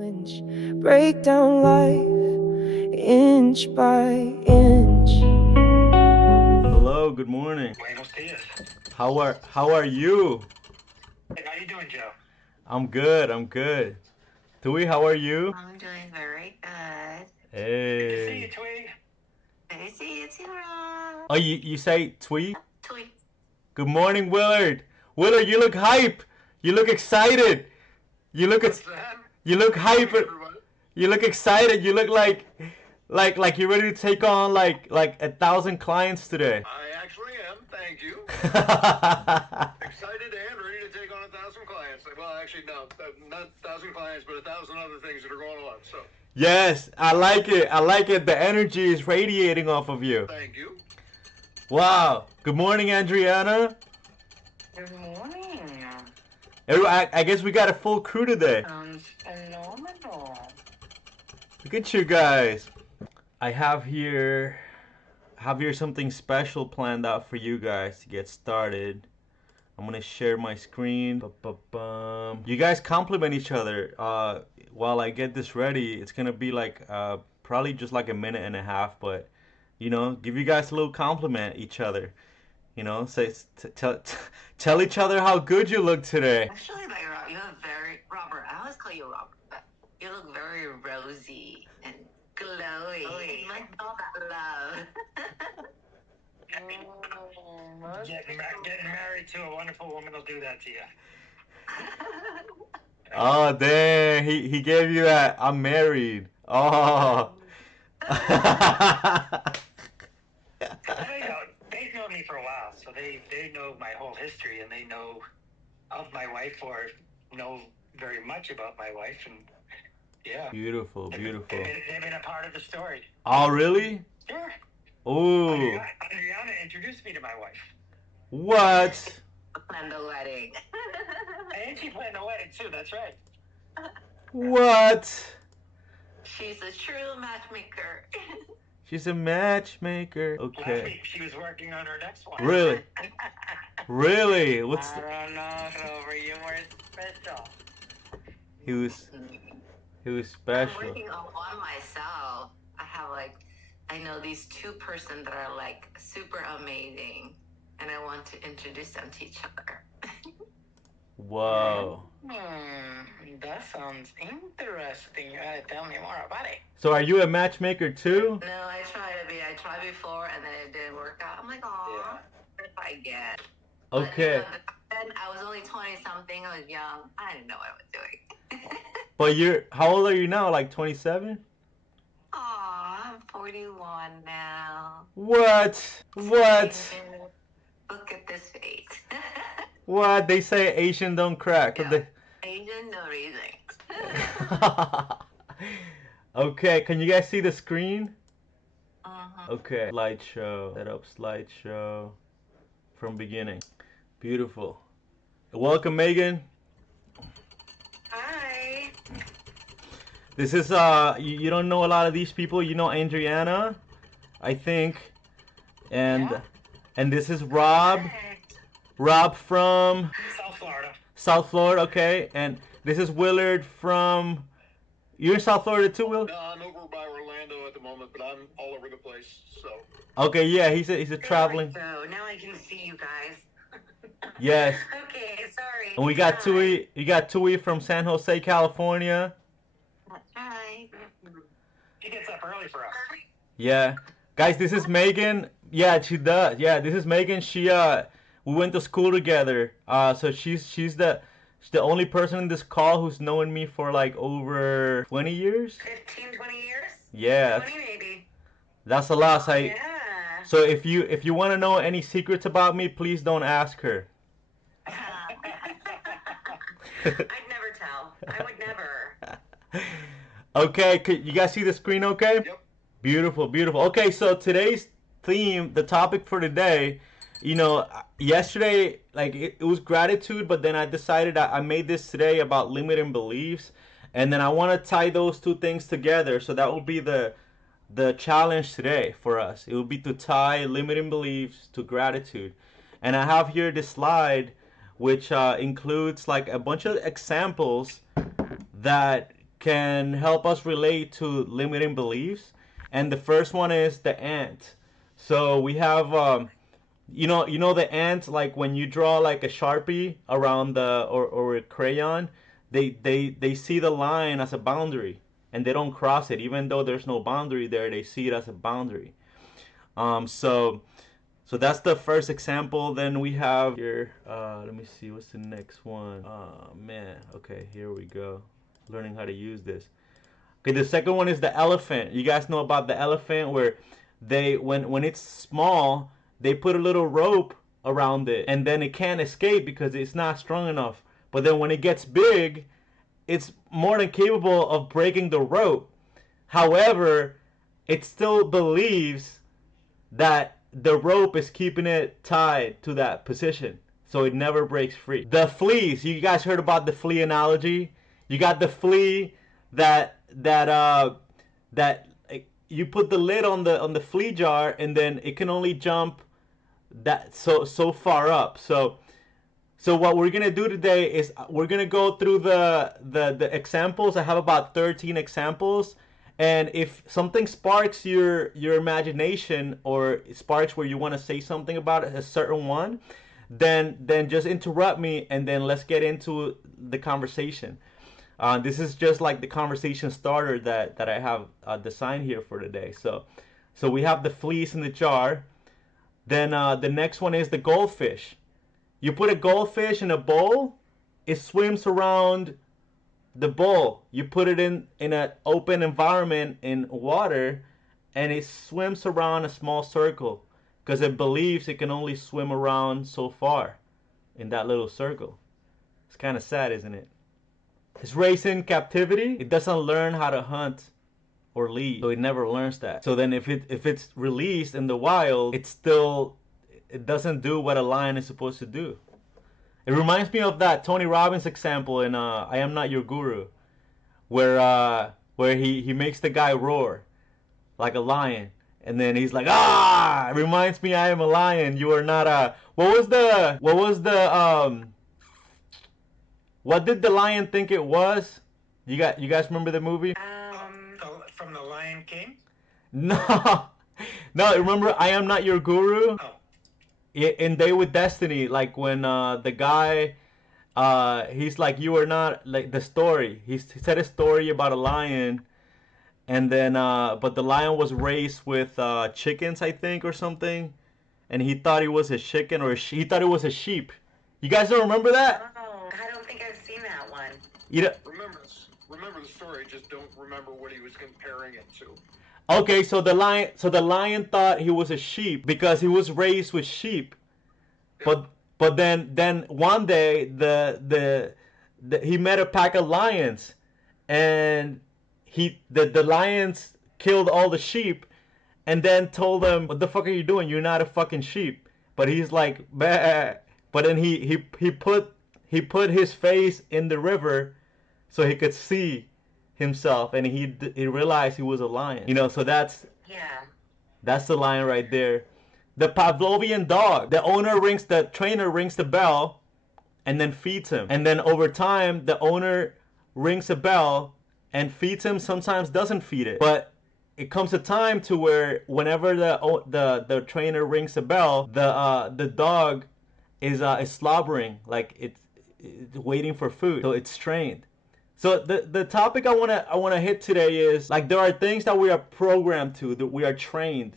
flinch, break down life inch by inch. Hello, good morning. Buenos dias. How are you? Hey, how you doing, Joe? I'm good, I'm good. Thuy, how are you? I'm doing very good. Good to see you, Hey. Tweed. Good to see you too, Rob. Oh, you say Thuy? Tweet. Good morning, Willard. Willard, you look hype. You look excited. You look What's ex- that? you look How you hype. doing, everybody? You look excited. You look like you're ready to take on like 1,000 clients today. I actually am. Thank you. Excited and ready to take on 1,000 clients. Well, actually, no, not 1,000 clients, but 1,000 other things that are going on. So, Yes, I like it. I like it. The energy is radiating off of you. thank you. Wow. Good morning, Andriana. Good morning. I guess we got a full crew today. Sounds phenomenal. Look at you guys. I have here something special planned out for you guys to get started. I'm gonna share my screen. Ba-ba-bum. You guys compliment each other. While I get this ready, it's gonna be like probably just like a minute and a half, but give you guys a little compliment each other. Say tell each other how good you look today. Actually, like, you look very, Robert, I always call you Robert, but you look very rosy and glowy. Like all that love. Getting married to a wonderful woman will do that to you. Oh dang, he gave you that. I'm married. Oh. They've known me for a while, so they know my whole history, and they know of my wife or know very much about my wife, and yeah. Beautiful, beautiful. They've been a part of the story. Oh really? Sure. Ooh. Andriana introduced me to my wife. What? Planned the wedding. And she planned the wedding too, that's right. What? She's a true matchmaker. She's a matchmaker. Last Okay. week she was working on her next one. Really? Really? What's I don't know, Rover, you were special. he was I'm special. working on myself. I know these two persons that are like super amazing, and I want to introduce them to each other. Whoa. That sounds interesting. You gotta tell me more about it. So are you a matchmaker too? No, I tried before, and then it didn't work out. I'm like, aw, if I get. Okay. Then I was only 20 something. I was young. I didn't know what I was doing. But how old are you now? Like 27? Aw, I'm 41 now. What? What? Look at this face. What? They say Asian don't crack. Yeah. Asian, no reason. Okay, can you guys see the screen? Uh-huh. Okay. Slideshow. Set up slideshow from beginning. Beautiful. Welcome, Megan. Hi. This is you don't know a lot of these people. You know Andriana, I think, and Yeah. and this is Rob. Rob from South Florida. South Florida. Okay, and this is Willard from. You're in South Florida too, Will? No, I'm over by Orlando at the moment, but I'm all over the place, so. Okay, yeah, he's a traveling. So now I can see you guys. Yes. Okay, sorry. And we got Hi. Thuy. You got Thuy from San Jose, California. That's right. She gets up early for us. Yeah, guys, this is Megan. Yeah, she does. Yeah, this is Megan. We went to school together. So she's the only person in this call who's known me for like over 20 years. 15, 20 years? Yeah, 20 maybe. that's a lot. Yeah. So if you want to know any secrets about me, please don't ask her. I'd never tell. I would never. Okay, you guys see the screen okay? Yep. Beautiful, beautiful. Okay, so today's theme, the topic for today, yesterday, like it was gratitude, but then I decided I made this today about limiting beliefs, and then I want to tie those two things together. So that will be the challenge today for us. It will be to tie limiting beliefs to gratitude. And I have here this slide which includes like a bunch of examples that can help us relate to limiting beliefs. And the first one is the ant. So we have you know the ants, like when you draw like a Sharpie around the or a crayon, they see the line as a boundary and they don't cross it even though there's no boundary there. They see it as a boundary. So that's the first example. Then we have here, let me see, what's the next one? Oh man, okay, here we go. Learning how to use this. Okay, the second one is the elephant. You guys know about the elephant where they when it's small, they put a little rope around it and then it can't escape because it's not strong enough. But then when it gets big, it's more than capable of breaking the rope. However, it still believes that the rope is keeping it tied to that position, so it never breaks free. The fleas, you guys heard about the flea analogy? You got the flea that you put the lid on the flea jar and then it can only jump that so far up. So what we're gonna do today is we're gonna go through the examples. I have about 13 examples, and if something sparks your imagination or sparks where you want to say something about a certain one, then just interrupt me and then let's get into the conversation. This is just like the conversation starter that I have designed here for today. So we have the fleas in the jar. Then the next one is the goldfish. You put a goldfish in a bowl, it swims around the bowl. You put it in an open environment in water, and it swims around a small circle because it believes it can only swim around so far in that little circle. It's kind of sad, isn't it? It's raised in captivity. It doesn't learn how to hunt or lead, so it never learns that. So then if it's released in the wild, it doesn't do what a lion is supposed to do. It reminds me of that Tony Robbins example in I Am Not Your Guru, where he makes the guy roar like a lion, and then he's like, ah, it reminds me I am a lion. You are not a. What did the lion think it was? You guys remember the movie? From the Lion King? No, no. Remember I Am Not Your Guru? Oh. In Day with Destiny, like when the guy, he's like, you are not like the story. He said a story about a lion, and then but the lion was raised with chickens, I think, or something, and he thought it was a chicken or he thought it was a sheep. You guys don't remember that? Oh, I don't think I've seen that one. You know, Remember the story, just don't remember what he was comparing it to. okay, so the lion thought he was a sheep because he was raised with sheep, but then one day he met a pack of lions, and the lions killed all the sheep, and then told him, "What the fuck are you doing? You're not a fucking sheep." But he's like, bah. But then he put his face in the river so he could see himself, and he realized he was a lion. You know, so that's the lion right there. The Pavlovian dog. The trainer rings the bell, and then feeds him. And then over time, the owner rings a bell and feeds him. Sometimes doesn't feed it, but it comes a time to where whenever the trainer rings a bell, the dog is slobbering, like it's waiting for food. So it's trained. So the topic I wanna hit today is, like, there are things that we are programmed to, that we are trained,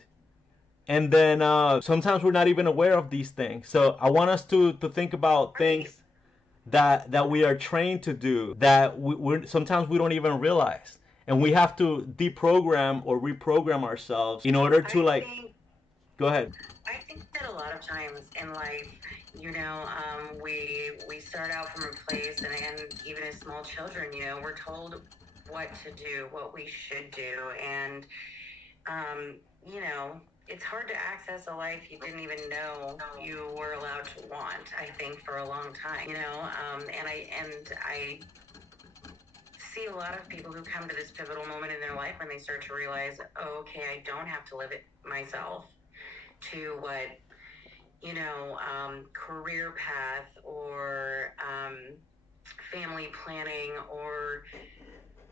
and then sometimes we're not even aware of these things. So I want us to think about things that we are trained to do that sometimes we don't even realize, and we have to deprogram or reprogram ourselves in order to go ahead. I think that a lot of times in life, we start out from a place, and even as small children, we're told what to do, what we should do, and it's hard to access a life you didn't even know you were allowed to want. I think for a long time, and I see a lot of people who come to this pivotal moment in their life when they start to realize, oh, okay, I don't have to live it myself, to what career path or family planning or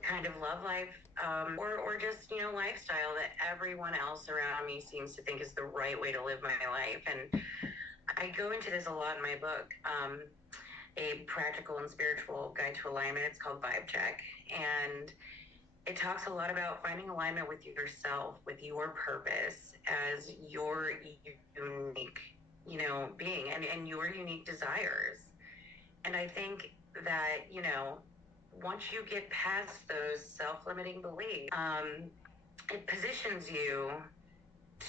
kind of love life, or just, you know, lifestyle that everyone else around me seems to think is the right way to live my life. And I go into this a lot in my book, A Practical and Spiritual Guide to Alignment. It's called Vibe Check. And it talks a lot about finding alignment with yourself, with your purpose as your unique, you know, being and your unique desires. And I think that, you know, once you get past those self-limiting beliefs, it positions you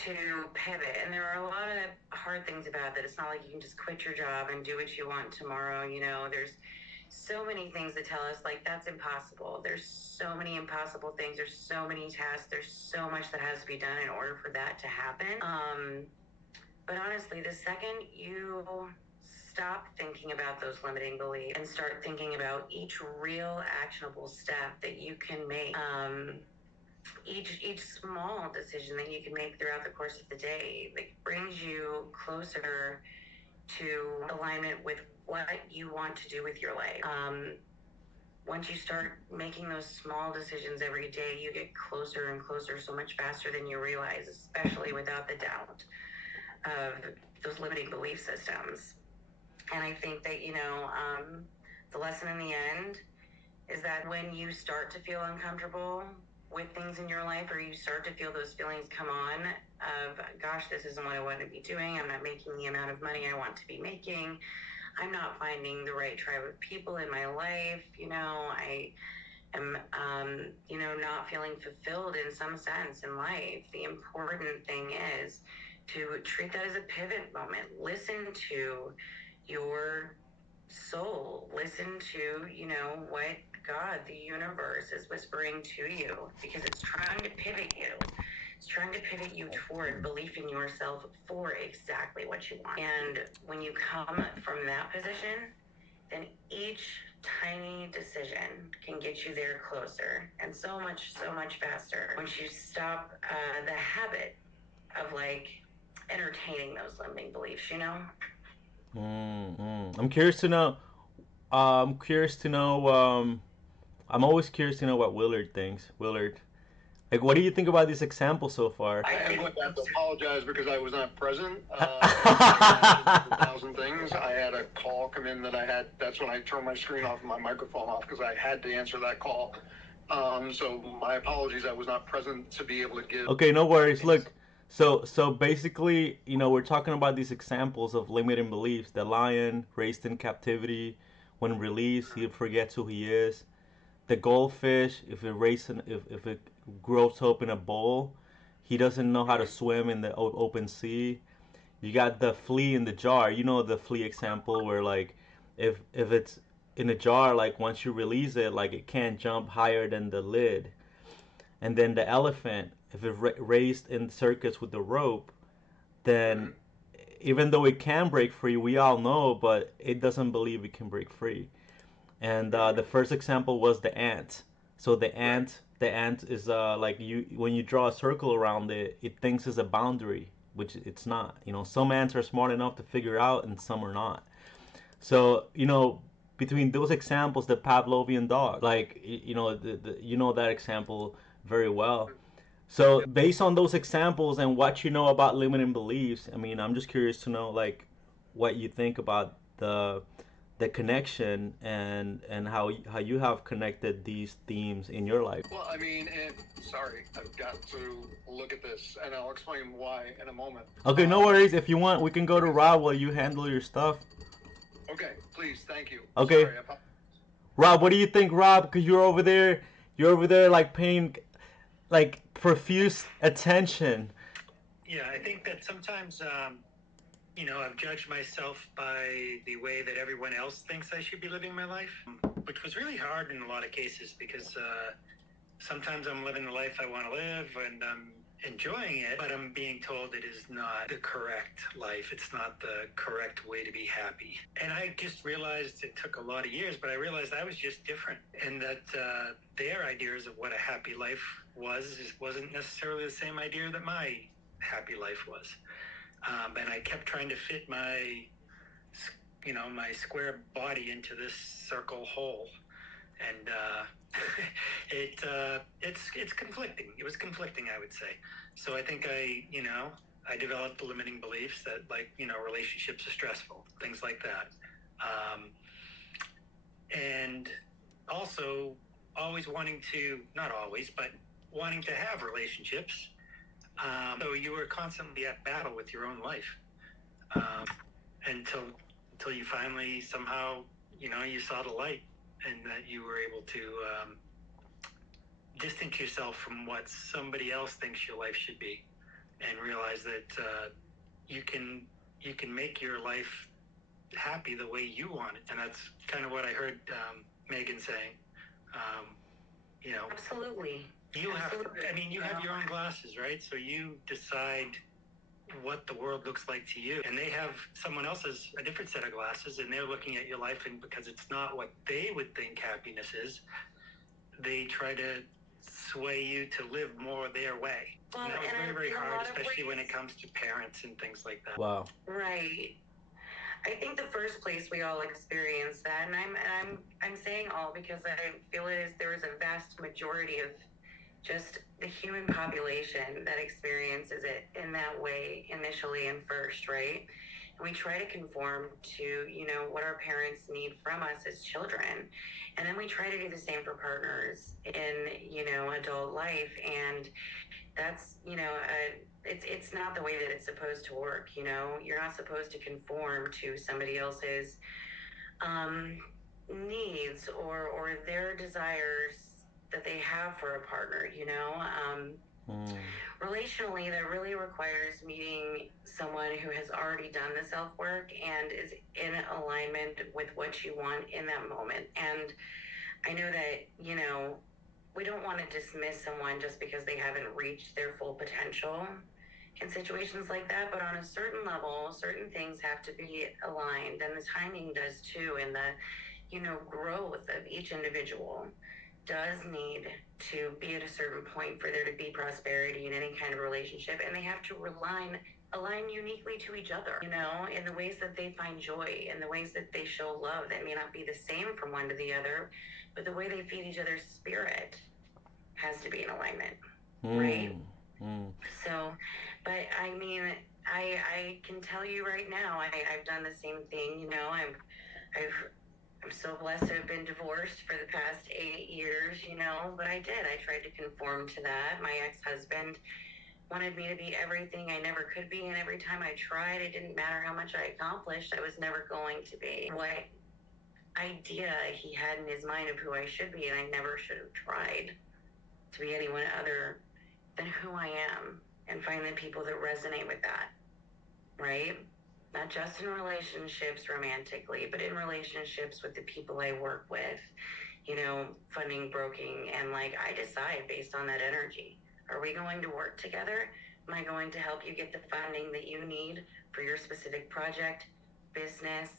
to pivot. And there are a lot of hard things about that. It's not like you can just quit your job and do what you want tomorrow. You know, there's so many things that tell us like that's impossible. There's so many impossible things. There's so many tasks. There's so much that has to be done in order for that to happen. But honestly, the second you stop thinking about those limiting beliefs and start thinking about each real actionable step that you can make, each small decision that you can make throughout the course of the day, like, brings you closer to alignment with what you want to do with your life. Once you start making those small decisions every day, you get closer and closer so much faster than you realize, especially without the doubt of those limiting belief systems. And I think that, you know, the lesson in the end is that when you start to feel uncomfortable with things in your life, or you start to feel those feelings come on of, gosh, this isn't what I want to be doing, I'm not making the amount of money I want to be making, I'm not finding the right tribe of people in my life, you know, I am, you know, not feeling fulfilled in some sense in life. The important thing is to treat that as a pivot moment. Listen to your soul. Listen to, you know, what God, the universe, is whispering to you, because it's trying to pivot you. It's trying to pivot you toward belief in yourself for exactly what you want. And when you come from that position, then each tiny decision can get you there closer, and so much faster once you stop the habit of like entertaining those limiting beliefs, you know? I'm curious to know. I'm always curious to know what Willard thinks. Willard, like, what do you think about this example so far? I am going to have to apologize because I was not present. I had 1,000 things. I had a call come in that I had. That's when I turned my screen off and my microphone off, because I had to answer that call. So my apologies. I was not present to be able to give. Okay, no worries. Look, so basically, you know, we're talking about these examples of limiting beliefs. The lion raised in captivity, when released, he forgets who he is. The goldfish, if it grows up in a bowl, he doesn't know how to swim in the open sea. You got the flea in the jar. You know the flea example where, like, if it's in a jar, like, once you release it, like, it can't jump higher than the lid. And then the elephant, if it raised in circus with the rope, then even though it can break free, we all know, but it doesn't believe it can break free. And the first example was the ant. So the ant is like, you when you draw a circle around it, it thinks it's a boundary, which it's not. You know, some ants are smart enough to figure out, and some are not. So, you know, between those examples, the Pavlovian dog, like, you know, you know that example very well. So based on those examples and what you know about limiting beliefs, I mean, I'm just curious to know, like, what you think about the connection, and how you have connected these themes in your life. Well, I mean, sorry, I've got to look at this, and I'll explain why in a moment. Okay, no worries. If you want, we can go to Rob while you handle your stuff. Okay, please, thank you. Okay. Sorry, Rob, what do you think, Rob? Because you're over there, like, paying, like, profuse attention. Yeah, I think that sometimes, you know, I've judged myself by the way that everyone else thinks I should be living my life, which was really hard in a lot of cases, because sometimes I'm living the life I want to live and I'm enjoying it, but I'm being told it is not the correct life. It's not the correct way to be happy. And I just realized, it took a lot of years, but I realized I was just different, and that their ideas of what a happy life wasn't necessarily the same idea that my happy life was. And I kept trying to fit my square body into this circle hole. and it's conflicting. It was conflicting, I would say. So I think I developed the limiting beliefs that, like, relationships are stressful, things like that, and also always wanting to, not always, but wanting to have relationships. So you were constantly at battle with your own life, until you finally somehow, you saw the light, and that you were able to distance yourself from what somebody else thinks your life should be, and realize that you can make your life happy the way you want it. And that's kind of what I heard Megan saying. Absolutely. You have to, you have your own glasses, right? So you decide what the world looks like to you, and they have someone else's a different set of glasses, and they're looking at your life, and because it's not what they would think happiness is, they try to sway you to live more their way. Well, and that was and very, very in a hard, lot of especially when ways- it comes to parents and things like that. Wow. Right. I think the first place we all experience that, and I'm saying all because I feel there is a vast majority of just the human population that experiences it in that way initially and first, right? And we try to conform to, what our parents need from us as children. And then we try to do the same for partners in, adult life. And that's, it's not the way that it's supposed to work. You're not supposed to conform to somebody else's needs or their desires that they have for a partner. Relationally, that really requires meeting someone who has already done the self-work and is in alignment with what you want in that moment. And I know that, we don't want to dismiss someone just because they haven't reached their full potential in situations like that, but on a certain level, certain things have to be aligned, and the timing does too, and the, growth of each individual does need to be at a certain point for there to be prosperity in any kind of relationship, and they have to align uniquely to each other, in the ways that they find joy, in the ways that they show love that may not be the same from one to the other, but the way they feed each other's spirit has to be in alignment, right? So, but I can tell you right now, I've done the same thing. I'm so blessed to have been divorced for the past 8 years, but I did. I tried to conform to that. My ex-husband wanted me to be everything I never could be, and every time I tried, it didn't matter how much I accomplished, I was never going to be what idea he had in his mind of who I should be, and I never should have tried to be anyone other than who I am, and find the people that resonate with that, right? Not just in relationships romantically, but in relationships with the people I work with, funding, broking, and I decide based on that energy. Are we going to work together? Am I going to help you get the funding that you need for your specific project, business,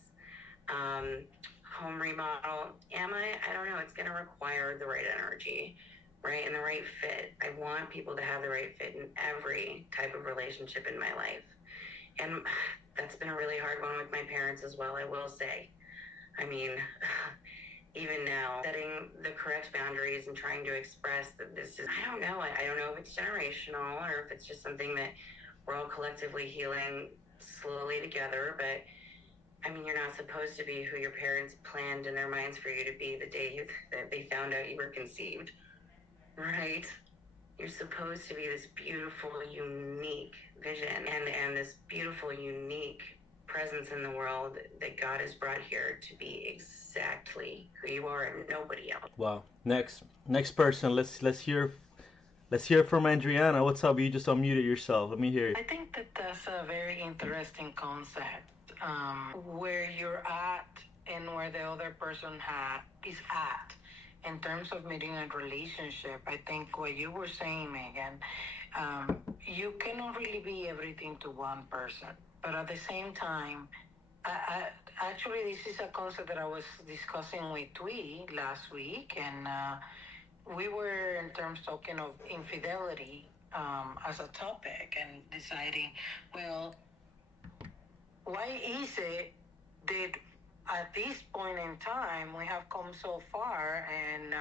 home remodel? I don't know. It's going to require the right energy, right? And the right fit. I want people to have the right fit in every type of relationship in my life. And that's been a really hard one with my parents as well, I will say. Even now, setting the correct boundaries and trying to express that this is, I don't know if it's generational or if it's just something that we're all collectively healing slowly together, but you're not supposed to be who your parents planned in their minds for you to be the day that they found out you were conceived, right? You're supposed to be this beautiful, unique vision and this beautiful, unique presence in the world that God has brought here to be exactly who you are and nobody else. Wow. Next person. Let's hear from Andriana. What's up? You just unmuted yourself. Let me hear you. I think that that's a very interesting concept. Where you're at and where the other person is at in terms of meeting a relationship. I think what you were saying, Megan, you cannot really be everything to one person, but at the same time, actually, this is a concept that I was discussing with Thuy last week, and we were in terms talking of infidelity as a topic and deciding, well, why is it that at this point in time, we have come so far, and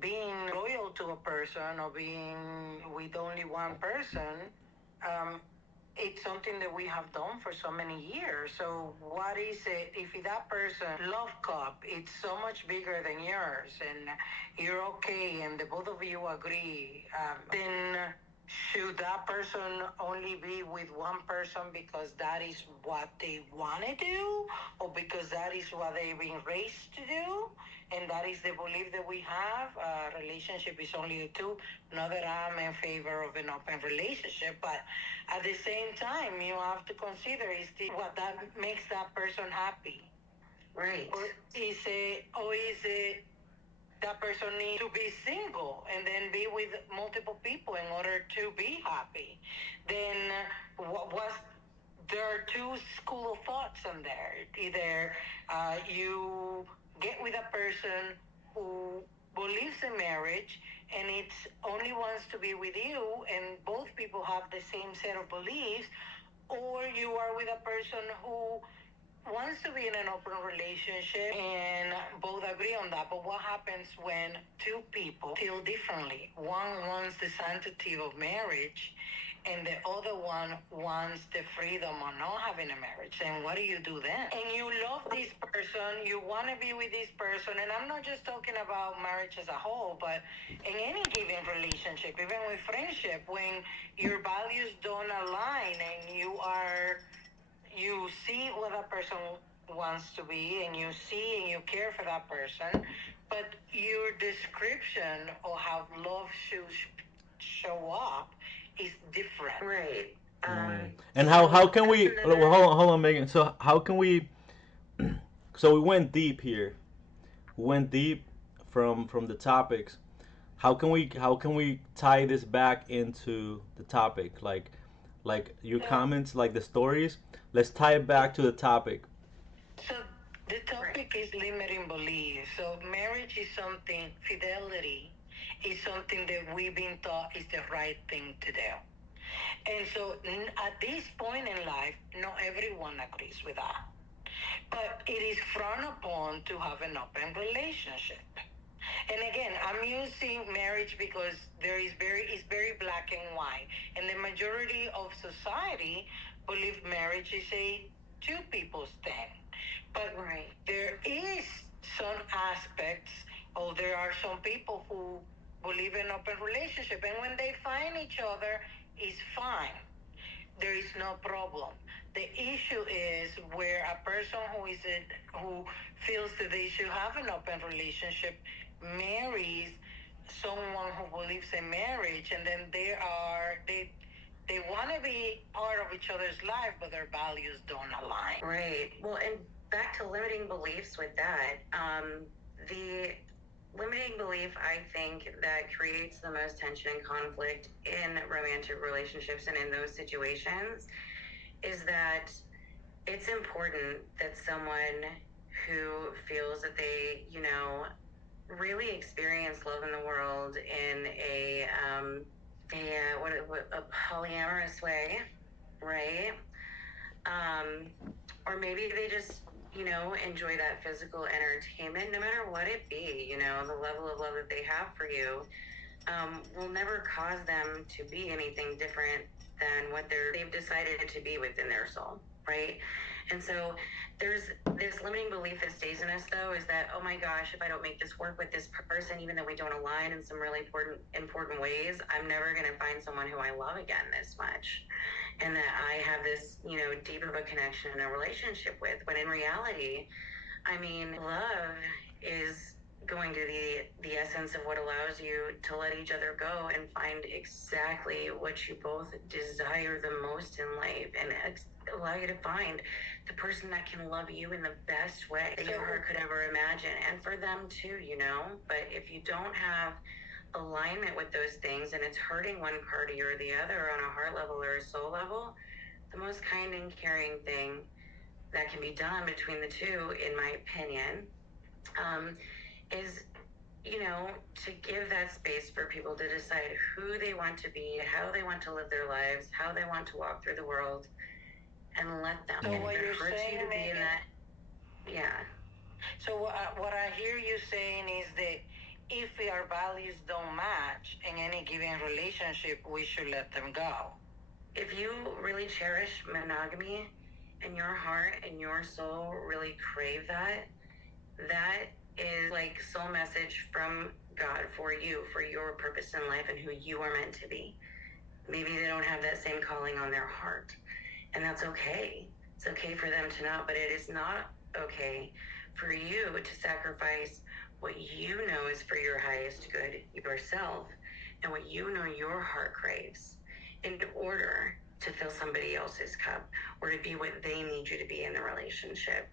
being loyal to a person or being with only one person, um, it's something that we have done for so many years. So what is it if that person love cup it's so much bigger than yours, and you're okay, and the both of you agree, then should that person only be with one person because that is what they want to do, or because that is what they've been raised to do, and that is the belief that we have? Relationship is only the two. Not that I'm in favor of an open relationship, but at the same time, you have to consider what that makes that person happy. Right. Or is it that person needs to be single and then be with multiple people in order to be happy? Then what was there are two school of thoughts in there. Either you get with a person who believes in marriage and it only wants to be with you, and both people have the same set of beliefs, or you are with a person who wants to be in an open relationship and both agree on that. But what happens when two people feel differently? One wants the sanctity of marriage and the other one wants the freedom of not having a marriage. And what do you do then? And you love this person, you want to be with this person, and I'm not just talking about marriage as a whole, but in any given relationship, even with friendship, when your values don't align and you see what that person wants to be, and you see and you care for that person, but your description of how love should show up is different. Right. And So how can that's we another. hold on, Megan? So how can we? So we went deep here. We went deep from the topics. How can we tie this back into the topic? Like your Yeah. comments, like the stories. Let's tie it back to the topic. So the topic is limiting beliefs. So marriage is something, fidelity is something that we've been taught is the right thing to do. And so at this point in life, not everyone agrees with that. But it is frowned upon to have an open relationship. And again, I'm using marriage because it's very black and white. And the majority of society believe marriage is a two people's thing. But Right. there is some aspects, or there are some people who believe in open relationship, and when they find each other, it's fine. There is no problem. The issue is where a person who feels that they should have an open relationship marries someone who believes in marriage, and then they want to be part of each other's life, but their values don't align. Right. Well, and back to limiting beliefs with that, the limiting belief I think that creates the most tension and conflict in romantic relationships and in those situations is that it's important that someone who feels that they, really experience love in the world in a polyamorous way, right? Or maybe they just, enjoy that physical entertainment, no matter what it be, the level of love that they have for you, will never cause them to be anything different than what they've decided to be within their soul, right? And so there's this limiting belief that stays in us, though, is that, oh my gosh, if I don't make this work with this person, even though we don't align in some really important ways, I'm never going to find someone who I love again this much, and that I have this, deep of a connection and a relationship with. When in reality, I mean, love is going to the essence of what allows you to let each other go and find exactly what you both desire the most in life, and allow you to find the person that can love you in the best way that your heart could ever imagine, and for them too, But if you don't have alignment with those things, and it's hurting one party or the other on a heart level or a soul level, the most kind and caring thing that can be done between the two, in my opinion, is, to give that space for people to decide who they want to be, how they want to live their lives, how they want to walk through the world, and let them. So And what if it you're hurts you saying, to be in Megan, that, Yeah. So what I hear you saying is that if our values don't match in any given relationship, we should let them go. If you really cherish monogamy and your heart and your soul really crave that, that is like soul message from God for you, for your purpose in life and who you are meant to be. Maybe they don't have that same calling on their heart, and that's okay. It's okay for them to not, but it is not okay for you to sacrifice what you know is for your highest good, yourself, and what you know your heart craves in order to fill somebody else's cup or to be what they need you to be in the relationship.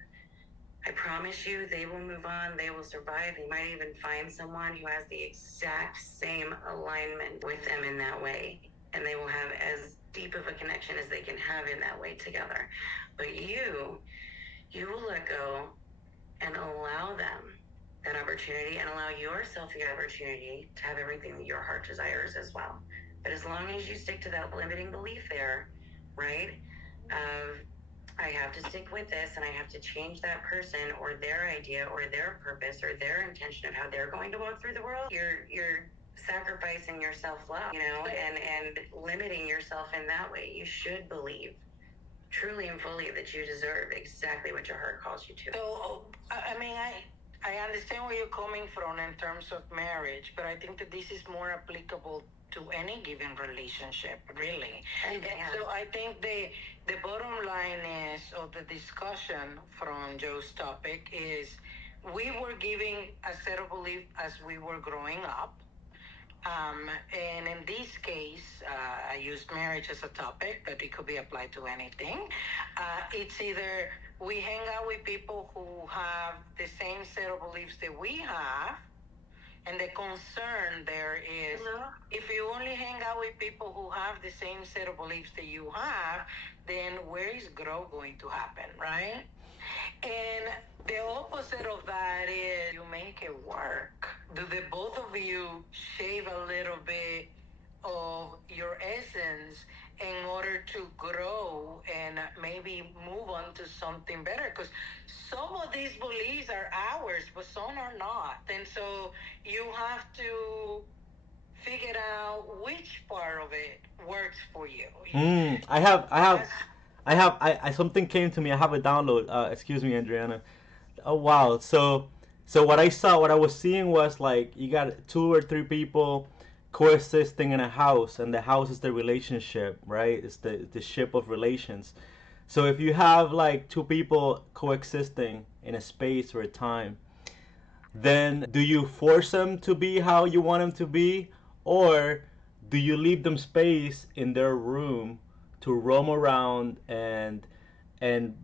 I promise you, they will move on, they will survive. They might even find someone who has the exact same alignment with them in that way, and they will have as deep of a connection as they can have in that way together. But you will let go and allow them that opportunity and allow yourself the opportunity to have everything that your heart desires as well. But as long as you stick to that limiting belief there, right, of I have to stick with this and I have to change that person or their idea or their purpose or their intention of how they're going to walk through the world, you're sacrificing your self-love, and limiting yourself in that way. You should believe truly and fully that you deserve exactly what your heart calls you to. So, I mean, I understand where you're coming from in terms of marriage, but I think that this is more applicable to any given relationship, really. And so I think the bottom line is of the discussion from Joe's topic is we were giving a set of beliefs as we were growing up. And in this case, I used marriage as a topic, but it could be applied to anything. It's either we hang out with people who have the same set of beliefs that we have, and the concern there is if you only hang out with people who have the same set of beliefs that you have, then where is growth going to happen, right? And the opposite of that is you make it work. Do the both of you shave a little bit of your essence in order to grow and maybe move on to something better? Because some of these beliefs are ours, but some are not. And so you have to figure out which part of it works for you. I something came to me. I have a download. Excuse me, Andriana. Oh wow. So what I was seeing was like you got two or three people coexisting in a house, and the house is the relationship, right? It's the ship of relations. So if you have like two people coexisting in a space or a time, then do you force them to be how you want them to be, or do you leave them space in their room to roam around and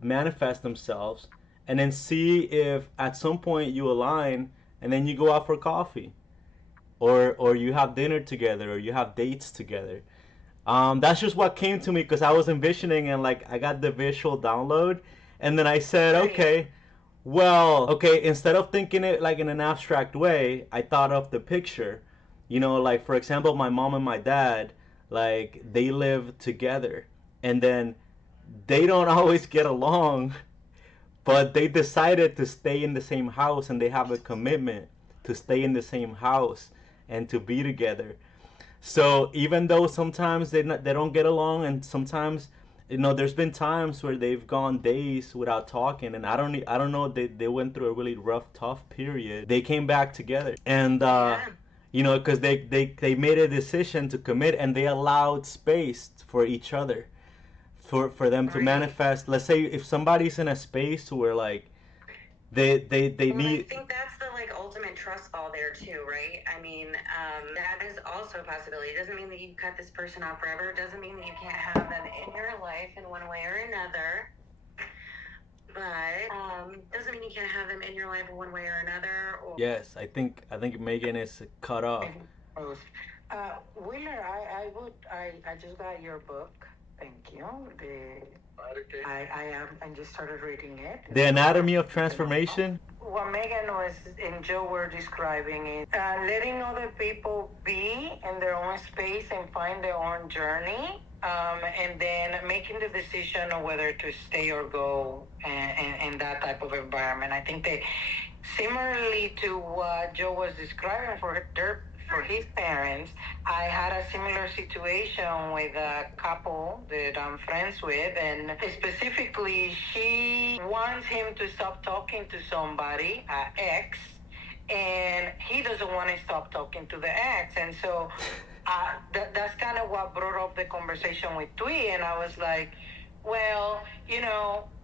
manifest themselves, and then see if at some point you align, and then you go out for coffee, or you have dinner together, or you have dates together. That's just what came to me because I was envisioning, and like I got the visual download, and then I said, okay, well, okay, instead of thinking it like in an abstract way, I thought of the picture. Like for example, my mom and my dad, like they live together, and then they don't always get along, but they decided to stay in the same house, and they have a commitment to stay in the same house and to be together. So even though sometimes they don't get along, and sometimes there's been times where they've gone days without talking, and I don't know, they went through a really rough, tough period. They came back together, and because they made a decision to commit, and they allowed space for each other, for them to manifest. Let's say if somebody's in a space where like they need. I think that's the like ultimate trust fall there too, right? I mean, that is also a possibility. It doesn't mean that you cut this person off forever. It doesn't mean that you can't have them in your life in one way or another. But doesn't mean you can't have them in your life in one way or another. Yes, I think Megan is cut off. Willard, I just got your book. Thank you. I just started reading it. The Anatomy of Transformation. What Megan and Joe were describing is letting other people be in their own space and find their own journey and then making the decision of whether to stay or go in that type of environment. I think that similarly to what Joe was describing for his parents, I had a similar situation with a couple that I'm friends with, and specifically, she wants him to stop talking to somebody, ex, and he doesn't want to stop talking to the ex, and so that's kind of what brought up the conversation with Thuy, and I was like, well,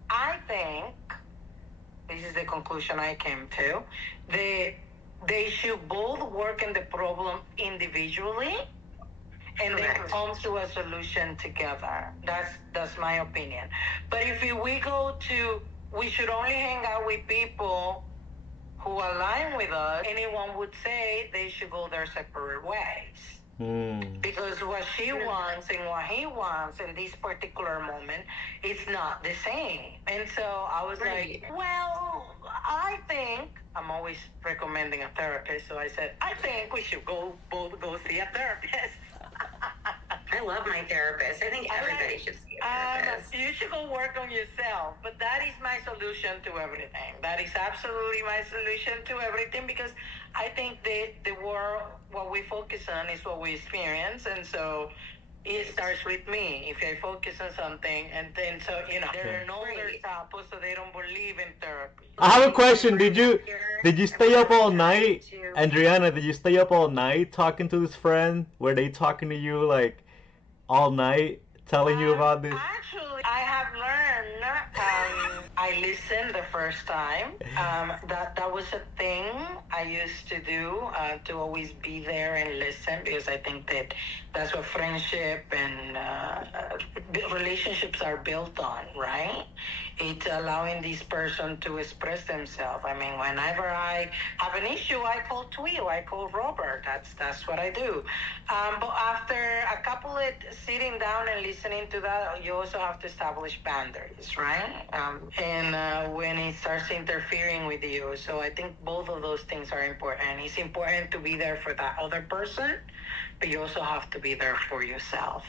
I think this is the conclusion I came to. They should both work in the problem individually and then come to a solution together. That's my opinion. But if we should only hang out with people who align with us, anyone would say they should go their separate ways. Because what she wants and what he wants in this particular moment, it's not the same. And so I was like, well, I think, I'm always recommending a therapist, so I said, I think we should both go see a therapist. I love my therapist. I think everybody should see a therapist. You should go work on yourself. But that is my solution to everything. That is absolutely my solution to everything, because I think the world, what we focus on is what we experience. And so it starts with me. If I focus on something, and then there are no other couples, so they don't believe in therapy. I have a question. Did you stay up all night, Andriana? Did you stay up all night talking to this friend? Were they talking to you like all night, telling you about this? Actually, I have learned. I listened the first time. That was a thing I used to do, to always be there and listen, because I think that's what friendship and relationships are built on, right? It's allowing this person to express themselves. I mean, whenever I have an issue, I call Thuy, I call Robert. That's what I do. But after a couple of sitting down and listening to that, you also have to establish boundaries, right? And when it starts interfering with you. So I think both of those things are important. It's important to be there for that other person, but you also have to be there for yourself.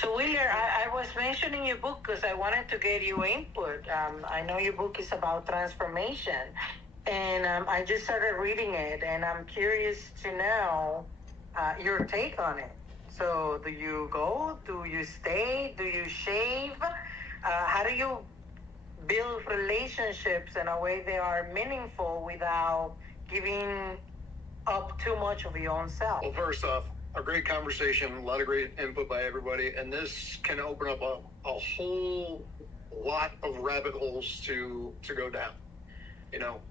So, Willard, I was mentioning your book because I wanted to get your input. I know your book is about transformation, and I just started reading it, and I'm curious to know your take on it. So, do you go? Do you stay? Do you shave? How do you build relationships in a way they are meaningful without giving up too much of your own self? Well, first off, a great conversation, a lot of great input by everybody, and this can open up a whole lot of rabbit holes to go down.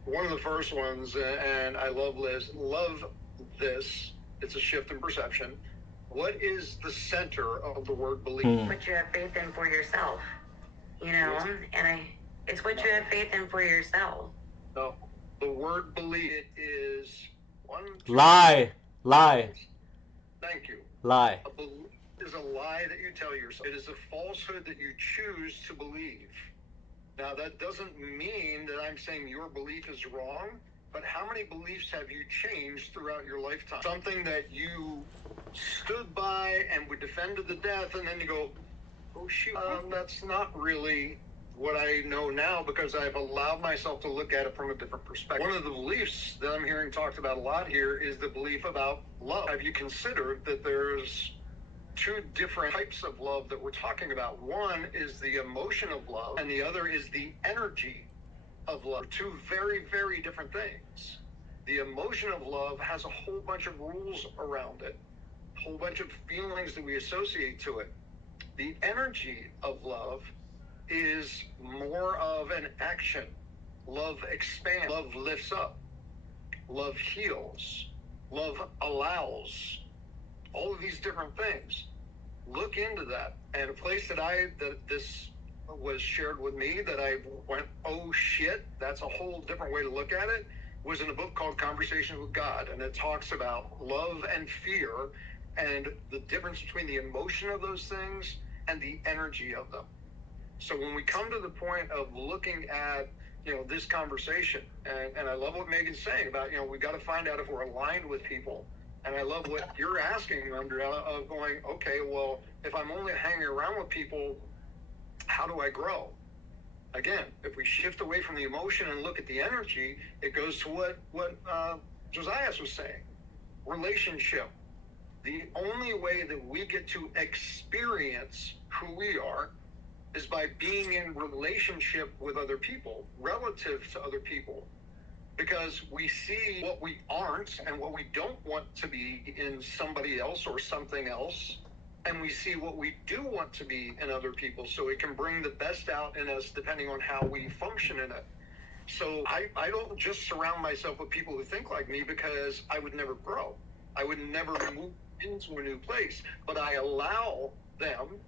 One of the first ones, and I love this, it's a shift in perception. What is the center of the word belief? What you have faith in for yourself, and it's what you have faith in for yourself. No, the word belief is one. Lie. Thank you. Lie. A belief is a lie that you tell yourself. It is a falsehood that you choose to believe. Now, that doesn't mean that I'm saying your belief is wrong, but how many beliefs have you changed throughout your lifetime? Something that you stood by and would defend to the death, and then you go, oh, shoot, that's not really what I know now, because I've allowed myself to look at it from a different perspective. One of the beliefs that I'm hearing talked about a lot here is the belief about love. Have you considered that there's two different types of love that we're talking about? One is the emotion of love, and the other is the energy of love. Two very, very different things. The emotion of love has a whole bunch of rules around it, a whole bunch of feelings that we associate to it. The energy of love is more of an action. Love expands, love lifts up, love heals, love allows, all of these different things. Look into that. And a place that this was shared with me that I went, oh shit, that's a whole different way to look at it, was in a book called Conversation with God. And it talks about love and fear and the difference between the emotion of those things and the energy of them. So when we come to the point of looking at, this conversation, and I love what Megan's saying about, we got to find out if we're aligned with people. And I love what you're asking, Andriana, of going, okay, well, if I'm only hanging around with people, how do I grow? Again, if we shift away from the emotion and look at the energy, it goes to what Josias was saying. Relationship. The only way that we get to experience who we are is by being in relationship with other people, relative to other people. Because we see what we aren't and what we don't want to be in somebody else or something else. And we see what we do want to be in other people, so it can bring the best out in us depending on how we function in it. So I don't just surround myself with people who think like me, because I would never grow. I would never move into a new place, but I allow them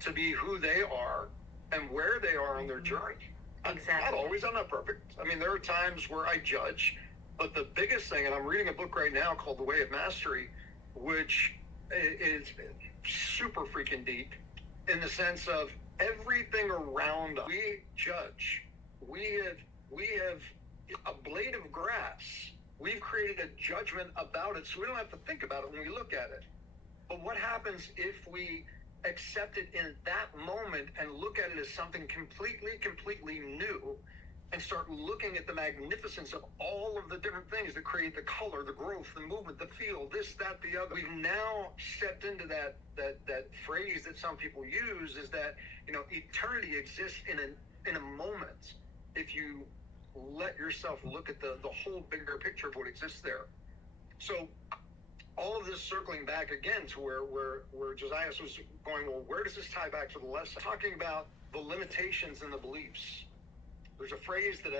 to be who they are and where they are on their journey. Exactly. Not always, I'm not perfect. I mean, there are times where I judge, but the biggest thing, and I'm reading a book right now called The Way of Mastery, which is super freaking deep in the sense of everything around us. We judge. We have a blade of grass. We've created a judgment about it, so we don't have to think about it when we look at it. But what happens if we accept it in that moment and look at it as something completely new, and start looking at the magnificence of all of the different things that create the color, the growth, the movement, the feel, this, that, the other. We've now stepped into that phrase that some people use, is that, you know, eternity exists in a moment if you let yourself look at the whole bigger picture of what exists there. So all of this circling back again to where Josias was going, well, where does this tie back to the lesson? Talking about the limitations and the beliefs. There's a phrase that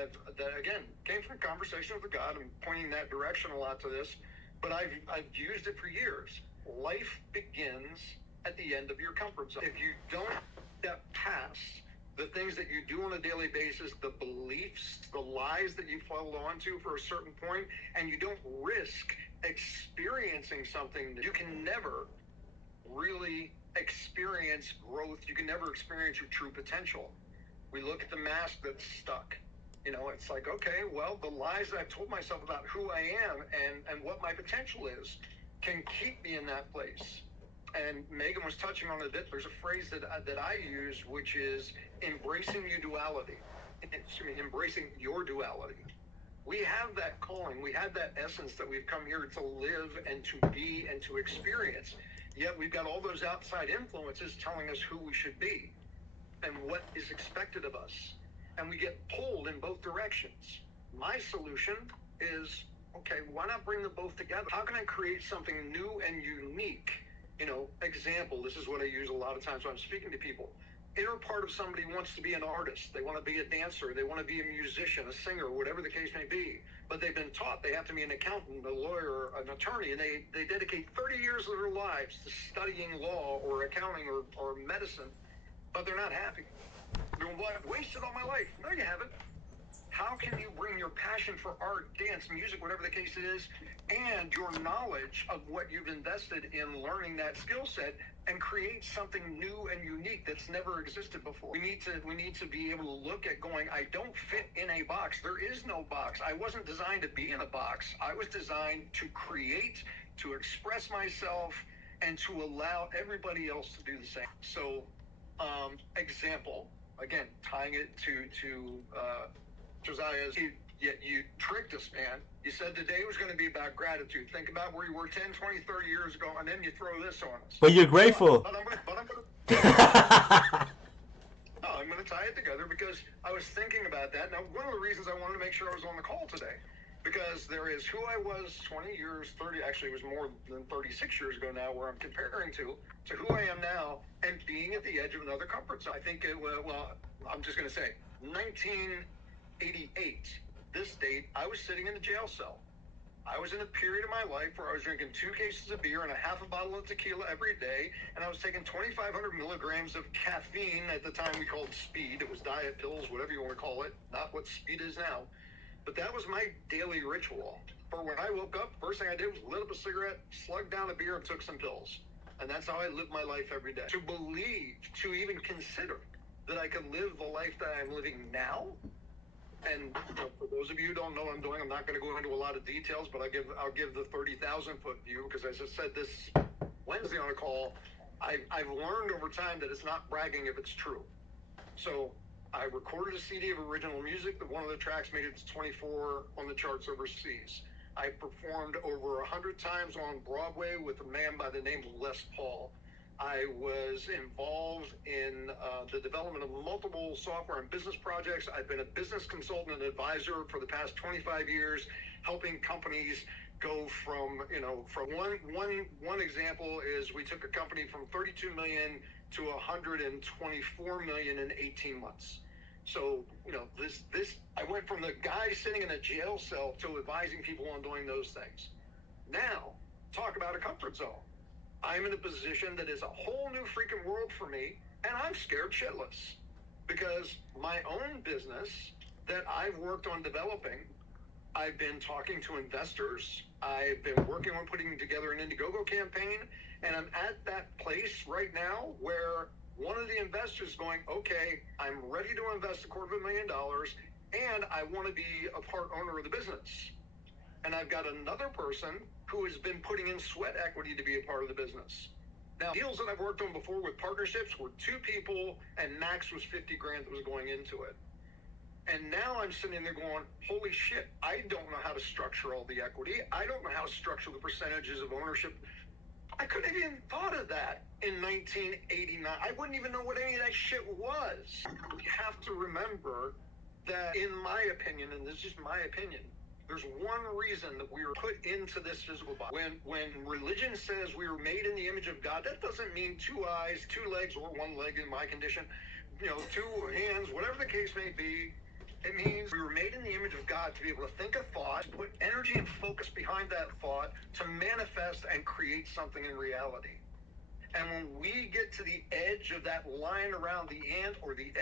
again came from a conversation with God. I'm pointing that direction a lot to this, but I've used it for years. Life begins at the end of your comfort zone. If you don't step past the things that you do on a daily basis, the beliefs, the lies that you follow onto for a certain point, and you don't risk experiencing something, you can never really experience growth. You can never experience your true potential. We look at the mask that's stuck. You know, it's like, okay, well, the lies that I've told myself about who I am and what my potential is can keep me in that place. And Megan was touching on it a bit. There's a phrase that I use, which is embracing your duality. Embracing your duality. We have that calling. We have that essence that we've come here to live and to be and to experience. Yet we've got all those outside influences telling us who we should be and what is expected of us. And we get pulled in both directions. My solution is, okay, why not bring them both together? How can I create something new and unique? You know, example, this is what I use a lot of times when I'm speaking to people. Inner part of somebody wants to be an artist. They want to be a dancer. They want to be a musician, a singer, whatever the case may be. But they've been taught they have to be an accountant, a lawyer, an attorney, and they dedicate 30 years of their lives to studying law or accounting or medicine, but they're not happy. They're going, well, I've wasted all my life. No, you haven't. How can you bring your passion for art, dance, music, whatever the case is, and your knowledge of what you've invested in learning that skill set and create something new and unique that's never existed before? We need to be able to look at going, I don't fit in a box. There is no box. I wasn't designed to be in a box. I was designed to create, to express myself, and to allow everybody else to do the same. So, example, again, tying it to Josias, you tricked us, man. You said today was going to be about gratitude. Think about where you were 10, 20, 30 years ago, and then you throw this on us. But you're grateful. I'm going to tie it together because I was thinking about that. Now, one of the reasons I wanted to make sure I was on the call today, because there is who I was 20 years, 30, actually it was more than 36 years ago now, where I'm comparing to who I am now, and being at the edge of another comfort zone. I think, I'm just going to say, 1988, this date, I was sitting in a jail cell. I was in a period of my life where I was drinking 2 cases of beer and a half a bottle of tequila every day, and I was taking 2,500 milligrams of caffeine. At the time we called speed. It was diet pills, whatever you want to call it, not what speed is now. But that was my daily ritual. For when I woke up, first thing I did was lit up a cigarette, slugged down a beer, and took some pills. And that's how I live my life every day. To believe, to even consider that I could live the life that I'm living now And for those of you who don't know what I'm doing, I'm not going to go into a lot of details, but I'll give the 30,000 foot view, because as I said this Wednesday on a call, I've learned over time that it's not bragging if it's true. So I recorded a CD of original music. That one of the tracks made it to 24 on the charts overseas. I performed over 100 times on Broadway with a man by the name of Les Paul. I was involved in the development of multiple software and business projects. I've been a business consultant and advisor for the past 25 years, helping companies go from, from one example is we took a company from 32 million to 124 million in 18 months. So, this I went from the guy sitting in a jail cell to advising people on doing those things. Now, talk about a comfort zone. I'm in a position that is a whole new freaking world for me, and I'm scared shitless, because my own business that I've worked on developing, I've been talking to investors, I've been working on putting together an Indiegogo campaign, and I'm at that place right now where one of the investors is going, okay, I'm ready to invest $250,000, and I want to be a part owner of the business. And I've got another person who has been putting in sweat equity to be a part of the business. Now, deals that I've worked on before with partnerships were 2 people, and max was 50 grand that was going into it. And now I'm sitting there going, holy shit, I don't know how to structure all the equity. I don't know how to structure the percentages of ownership. I couldn't have even thought of that in 1989. I wouldn't even know what any of that shit was. You have to remember that, in my opinion, and this is just my opinion, there's one reason that we were put into this physical body. When religion says we were made in the image of God, that doesn't mean 2 eyes, 2 legs, or 1 leg in my condition, 2 hands, whatever the case may be. It means we were made in the image of God to be able to think a thought, put energy and focus behind that thought to manifest and create something in reality. And when we get to the edge of that line around the ant, or the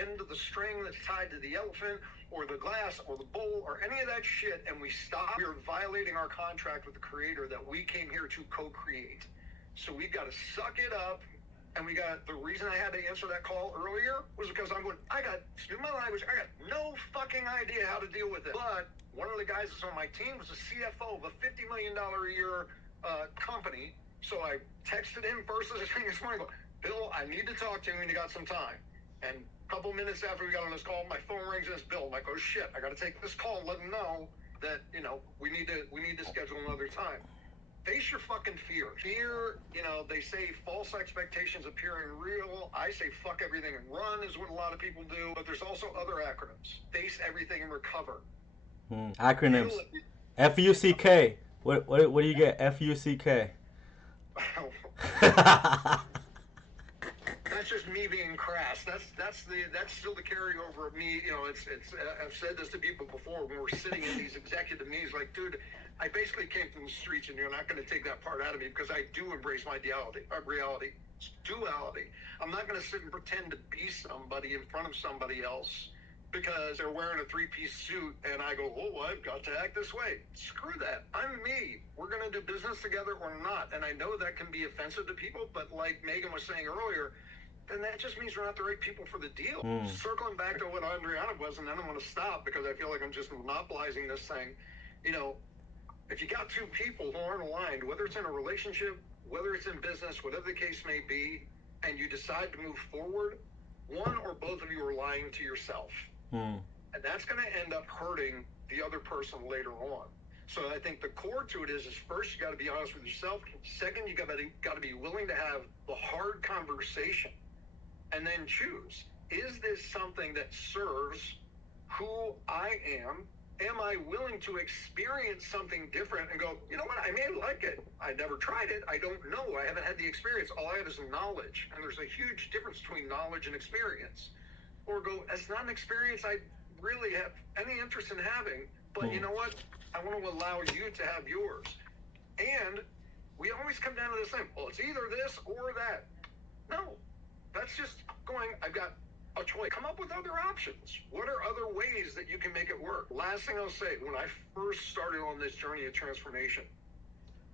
end of the string that's tied to the elephant, or the glass, or the bowl, or any of that shit, and we stop, we are violating our contract with the Creator that we came here to co-create. So we've got to suck it up. And the reason I had to answer that call earlier was because excuse my language, I got no fucking idea how to deal with it. But one of the guys that's on my team was a CFO of a $50 million a year company. So I texted him first thing this morning, Bill, I need to talk to you when you got some time. And a couple minutes after we got on this call, my phone rings and it's Bill. I'm like, oh shit, I got to take this call and let him know that, we need to schedule another time. Face your fucking fear. Fear, they say false expectations appearing real. I say fuck everything and run is what a lot of people do. But there's also other acronyms. Face everything and recover. Acronyms. F-U-C-K. What do you get? F-U-C-K. That's just me being crass. That's still the carryover of me. I've said this to people before when we're sitting in these executive meetings. Like, dude, I basically came from the streets, and you're not going to take that part out of me, because I do embrace my reality, duality. I'm not going to sit and pretend to be somebody in front of somebody else because they're wearing a 3-piece suit, and I go, oh, I've got to act this way. Screw that. I'm me. We're going to do business together or not. And I know that can be offensive to people, but like Megan was saying earlier, then that just means we're not the right people for the deal. Circling back to what Andriana was, and then I'm going to stop because I feel like I'm just monopolizing this thing. If you got 2 people who aren't aligned, whether it's in a relationship, whether it's in business, whatever the case may be, and you decide to move forward, one or both of you are lying to yourself. And that's going to end up hurting the other person later on. So I think the core to it is first, you got to be honest with yourself. Second, you got to be willing to have the hard conversation, and then choose. Is this something that serves who I am? Am I willing to experience something different and go, you know what, I may like it. I never tried it. I don't know. I haven't had the experience. All I have is knowledge. And there's a huge difference between knowledge and experience. Or go, it's not an experience I really have any interest in having, but you know what? I want to allow you to have yours. And we always come down to this thing. Well, it's either this or that. No, that's just going, I've got a choice. Come up with other options. What are other ways that you can make it work? Last thing I'll say, when I first started on this journey of transformation,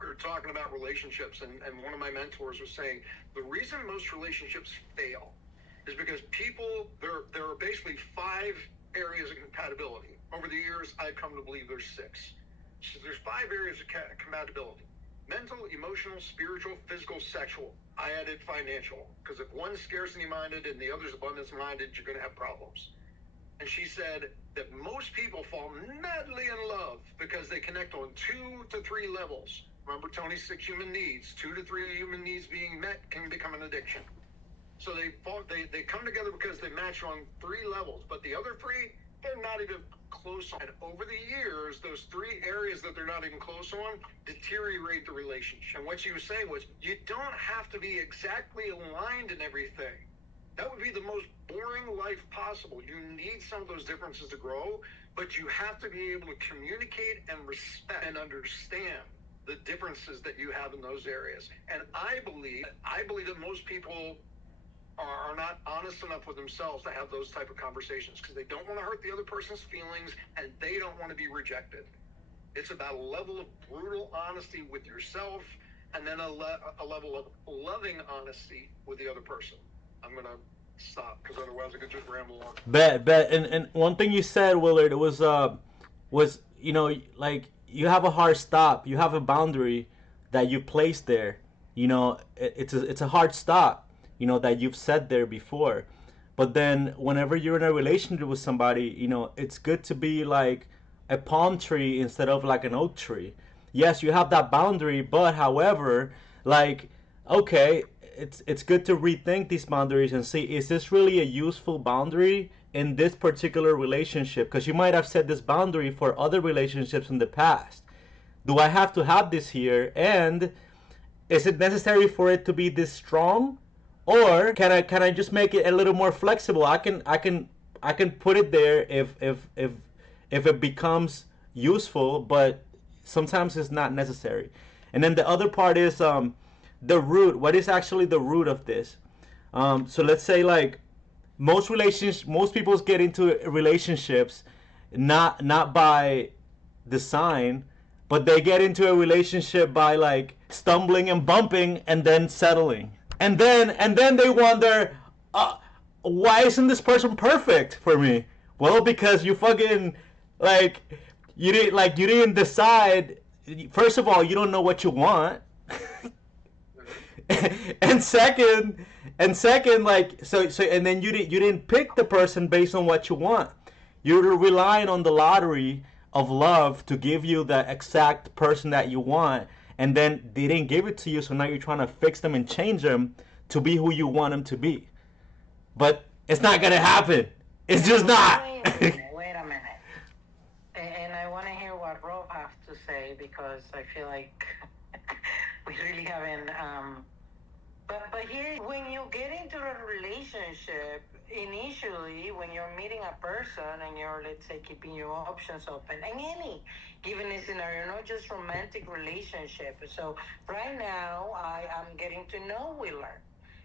we were talking about relationships, and one of my mentors was saying, the reason most relationships fail is because people, there are basically 5 areas of compatibility. Over the years, I've come to believe there's 6. So there's 5 areas of compatibility: mental, emotional, spiritual, physical, sexual. I added financial, because if one's scarcity minded and the other's abundance minded, you're going to have problems. And she said that most people fall madly in love because they connect on 2 to 3 levels. Remember Tony's 6 human needs. 2 to 3 human needs being met can become an addiction. So they come together because they match on 3 levels, but the other 3, they're not even close on. And over the years, those 3 areas that they're not even close on deteriorate the relationship. And what she was saying was, you don't have to be exactly aligned in everything. That would be the most boring life possible. You need some of those differences to grow, but you have to be able to communicate and respect and understand the differences that you have in those areas. And I believe that most people are not honest enough with themselves to have those type of conversations, because they don't want to hurt the other person's feelings and they don't want to be rejected. It's about a level of brutal honesty with yourself, and then a level of loving honesty with the other person. I'm going to stop, because otherwise I could just ramble on. Bet. And one thing you said, Willard, was like, you have a hard stop. You have a boundary that you placed there. It's a hard stop, that you've said there before. But then whenever you're in a relationship with somebody, it's good to be like a palm tree instead of like an oak tree. Yes, you have that boundary, but however, like, okay, it's good to rethink these boundaries and see, is this really a useful boundary in this particular relationship? Because you might have set this boundary for other relationships in the past. Do I have to have this here? And is it necessary for it to be this strong, or can I just make it a little more flexible? I can put it there if it becomes useful, but sometimes it's not necessary. And then the other part is the root. What is actually the root of this? So let's say, like, most people get into relationships not by design, but they get into a relationship by like stumbling and bumping and then settling, and then they wonder, why isn't this person perfect for me? Well, because you fucking, like, you didn't decide. First of all, you don't know what you want. and second like, and then you didn't pick the person based on what you want. You're relying on the lottery of love to give you the exact person that you want, and then they didn't give it to you, so now you're trying to fix them and change them to be who you want them to be. But it's not gonna happen. It's just not. Wait a minute. And I want to hear what Rob has to say, because I feel like we really haven't. But here, when you get into a relationship, initially, when you're meeting a person and you're, let's say, keeping your options open, and any given a scenario, not just romantic relationship. So right now, I am getting to know Willard,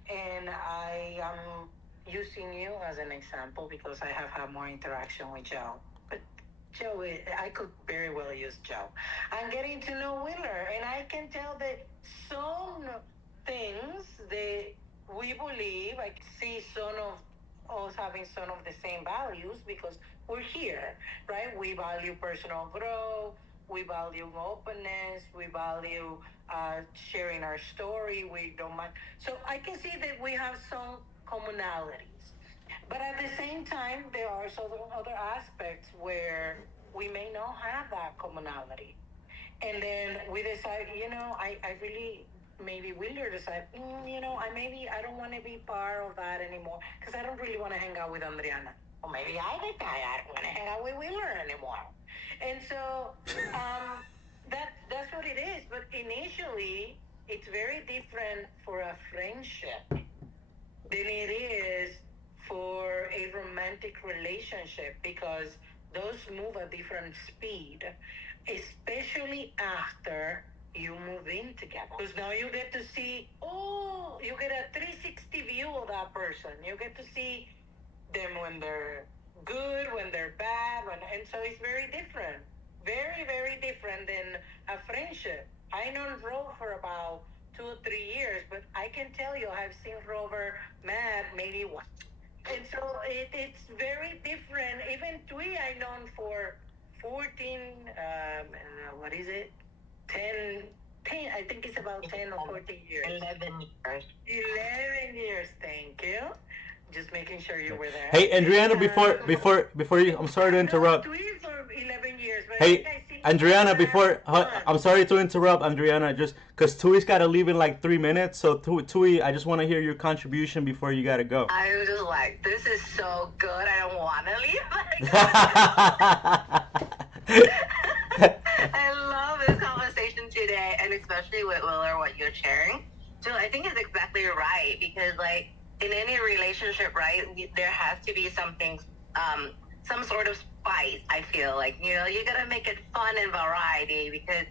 and I am using you as an example because I have had more interaction with Joe. But Joe, I could very well use Joe. I'm getting to know Willard, and I can tell that some things that we believe, I see some of us having some of the same values because we're here, right? We value personal growth, we value openness, we value sharing our story, we don't mind. So I can see that we have some commonalities. But at the same time, there are some other aspects where we may not have that commonality. And then we decide, I really, maybe Willard decide, I don't want to be part of that anymore because I don't really want to hang out with Andriana. Or maybe I decide I don't want to hang out with Willard anymore. And so that's what it is. But initially, it's very different for a friendship than it is for a romantic relationship, because those move at different speed, especially after you move in together. Because now you get to see, you get a 360 view of that person. You get to see them when they're good, when they're bad, and so it's very different. Very, very different than a friendship. I known Ro for about 2 or 3 years, but I can tell you I've seen Robert mad maybe once. And so it's very different. Even Thuy, I known for 14, what is it? 10, I think it's about 10 or 14 years. 11 years. 11 years, thank you. Just making sure you were there. Hey, Andriana, before you, I'm sorry to interrupt. Thuy for 11 years. But Hey, Andriana, fun. I'm sorry to interrupt, Andriana, just because Thui's got to leave in like 3 minutes. So, Thuy, I just want to hear your contribution before you got to go. I was just like, this is so good. I don't want to leave. I love this conversation today, and especially with Willard, what you're sharing. So I think it's exactly right, because like in any relationship, right, there has to be something, some sort of spice. I feel like, you know, you gotta make it fun and variety, because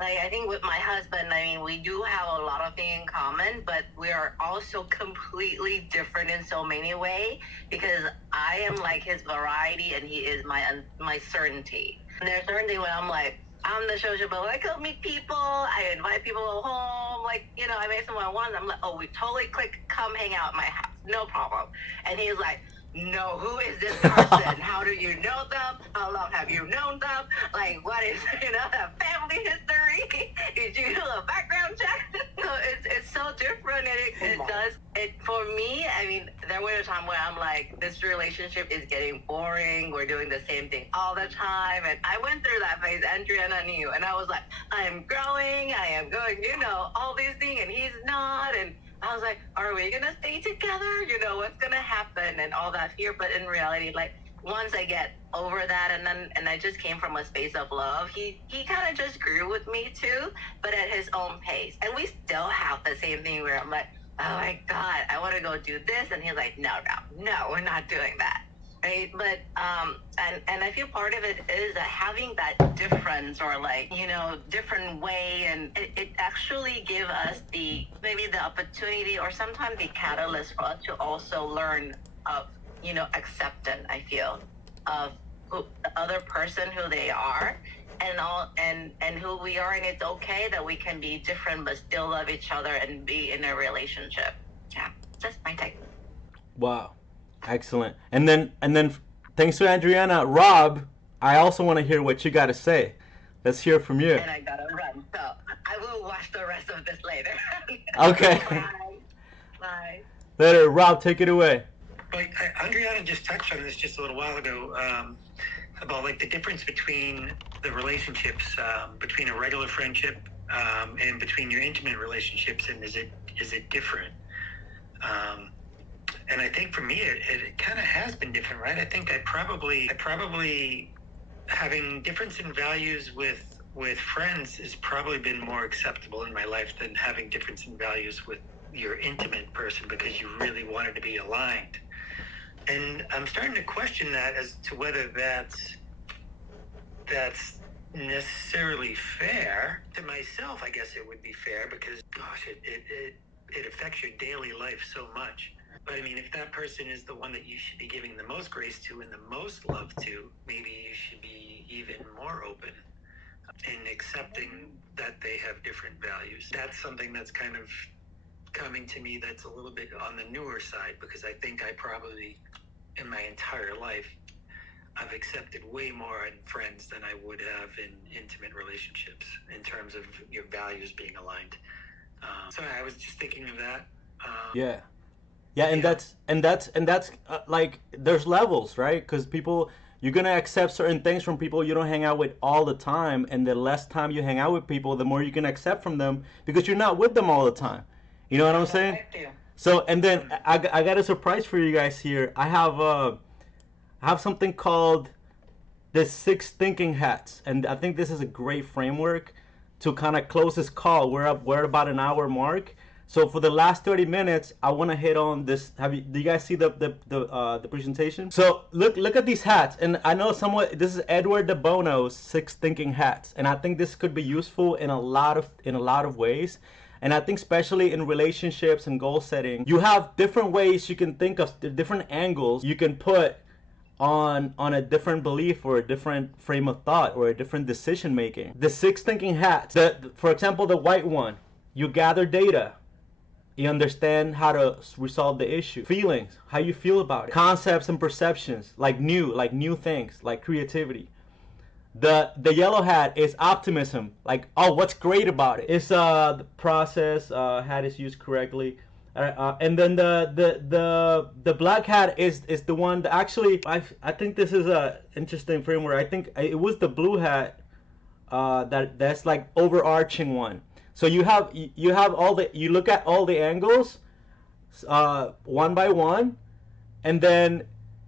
like I think with my husband, I mean, we do have a lot of things in common, but we are also completely different in so many ways, because I am like his variety and he is my certainty. And there's certain things when I'm like, I'm the sociable. I go meet people. I invite people home. Like, you know, I make someone once. I'm like, oh, we totally click. Come hang out at my house. No problem. And he's like, no, who is this person? How do you know them? How long have you known them? Like, what is, you know, the family history? Did you do a background check? So it's so different, and it does, for me, I mean, there was a time where I'm like, this relationship is getting boring. We're doing the same thing all the time. And I went through that phase, Andriana knew, and I was like, I am growing. I am going, you know, all these things, and he's not. And I was like, are we going to stay together? You know, what's going to happen and all that fear. But in reality, like, once I get over that, and I just came from a space of love, he kind of just grew with me too, but at his own pace. And we still have the same thing where I'm like, oh my God, I want to go do this. And he's like, no, we're not doing that. Right. But, and I feel part of it is having that difference, or like, you know, different way. And it actually give us maybe the opportunity, or sometimes the catalyst for us to also learn of, you know, acceptance, I feel, of the other person, who they are, and who we are. And it's okay that we can be different, but still love each other and be in a relationship. Yeah. That's my take. Wow. Excellent. And then thanks to Andriana, Rob, I also want to hear what you got to say. Let's hear from you. And I gotta run, so I will watch the rest of this later. Okay. Bye. Later, Rob, take it away. Like Andriana just touched on this just a little while ago, about like the difference between the relationships, between a regular friendship, and between your intimate relationships, and is it different? And I think for me, it kind of has been different, right? I think I probably having difference in values with friends has probably been more acceptable in my life than having difference in values with your intimate person, because you really wanted to be aligned. And I'm starting to question that as to whether that's necessarily fair. To myself, I guess it would be fair, because gosh, it affects your daily life so much. But I mean, if that person is the one that you should be giving the most grace to and the most love to, maybe you should be even more open in accepting that they have different values. That's something that's kind of coming to me, that's a little bit on the newer side, because I think I probably, in my entire life, I've accepted way more in friends than I would have in intimate relationships, in terms of your values being aligned. So I was just thinking of that. Yeah, and that's like, there's levels, right? Because you're gonna accept certain things from people you don't hang out with all the time, and the less time you hang out with people, the more you can accept from them, because you're not with them all the time. You know what I'm saying? So, and then I got a surprise for you guys here. I have something called the 6 thinking hats, and I think this is a great framework to kind of close this call. We're at about an hour mark. So for the last 30 minutes, I want to hit on this. Do you guys see the presentation? So look at these hats, and I know this is Edward de Bono's 6 thinking hats, and I think this could be useful in a lot of ways. And I think especially in relationships and goal setting, you have different ways you can think of, different angles you can put on a different belief, or a different frame of thought, or a different decision making. The 6 thinking hats, for example, the white one, you gather data. You understand how to resolve the issue. Feelings, how you feel about it. Concepts and perceptions, like new things, like creativity. The yellow hat is optimism, like, oh, what's great about it? It's the process, hat is used correctly. And then the black hat is the one that actually I think this is a interesting framework. I think it was the blue hat that's like overarching one. So you have all the, you look at all the angles one by one, and then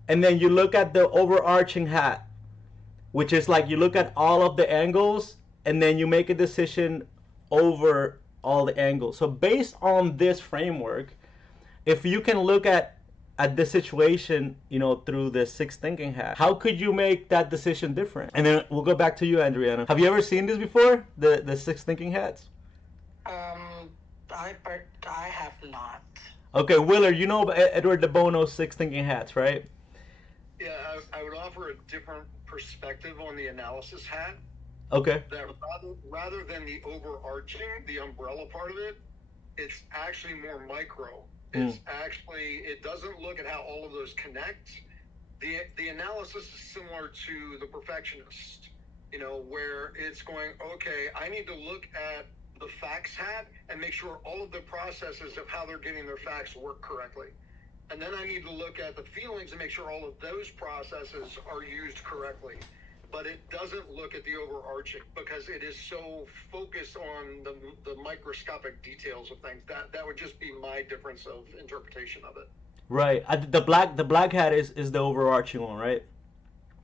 you look at the overarching hat, which is like you look at all of the angles and then you make a decision over all the angles. So based on this framework, if you can look at this situation, you know, through the six thinking hat, how could you make that decision different? And then we'll go back to you, Andriana. Have you ever seen this before, the six thinking hats? I have not. Okay, Willard, you know Edward de Bono's six thinking hats, right? Yeah, I would offer a different perspective on the analysis hat. Okay. That rather than the overarching, the umbrella part of it, it's actually more micro. It's actually, it doesn't look at how all of those connect. The analysis is similar to the perfectionist, you know, where it's going, okay, I need to look at the facts hat and make sure all of the processes of how they're getting their facts work correctly. And then I need to look at the feelings and make sure all of those processes are used correctly. But it doesn't look at the overarching because it is so focused on the microscopic details of things. That would just be my difference of interpretation of it. Right. The black hat is the overarching one, right?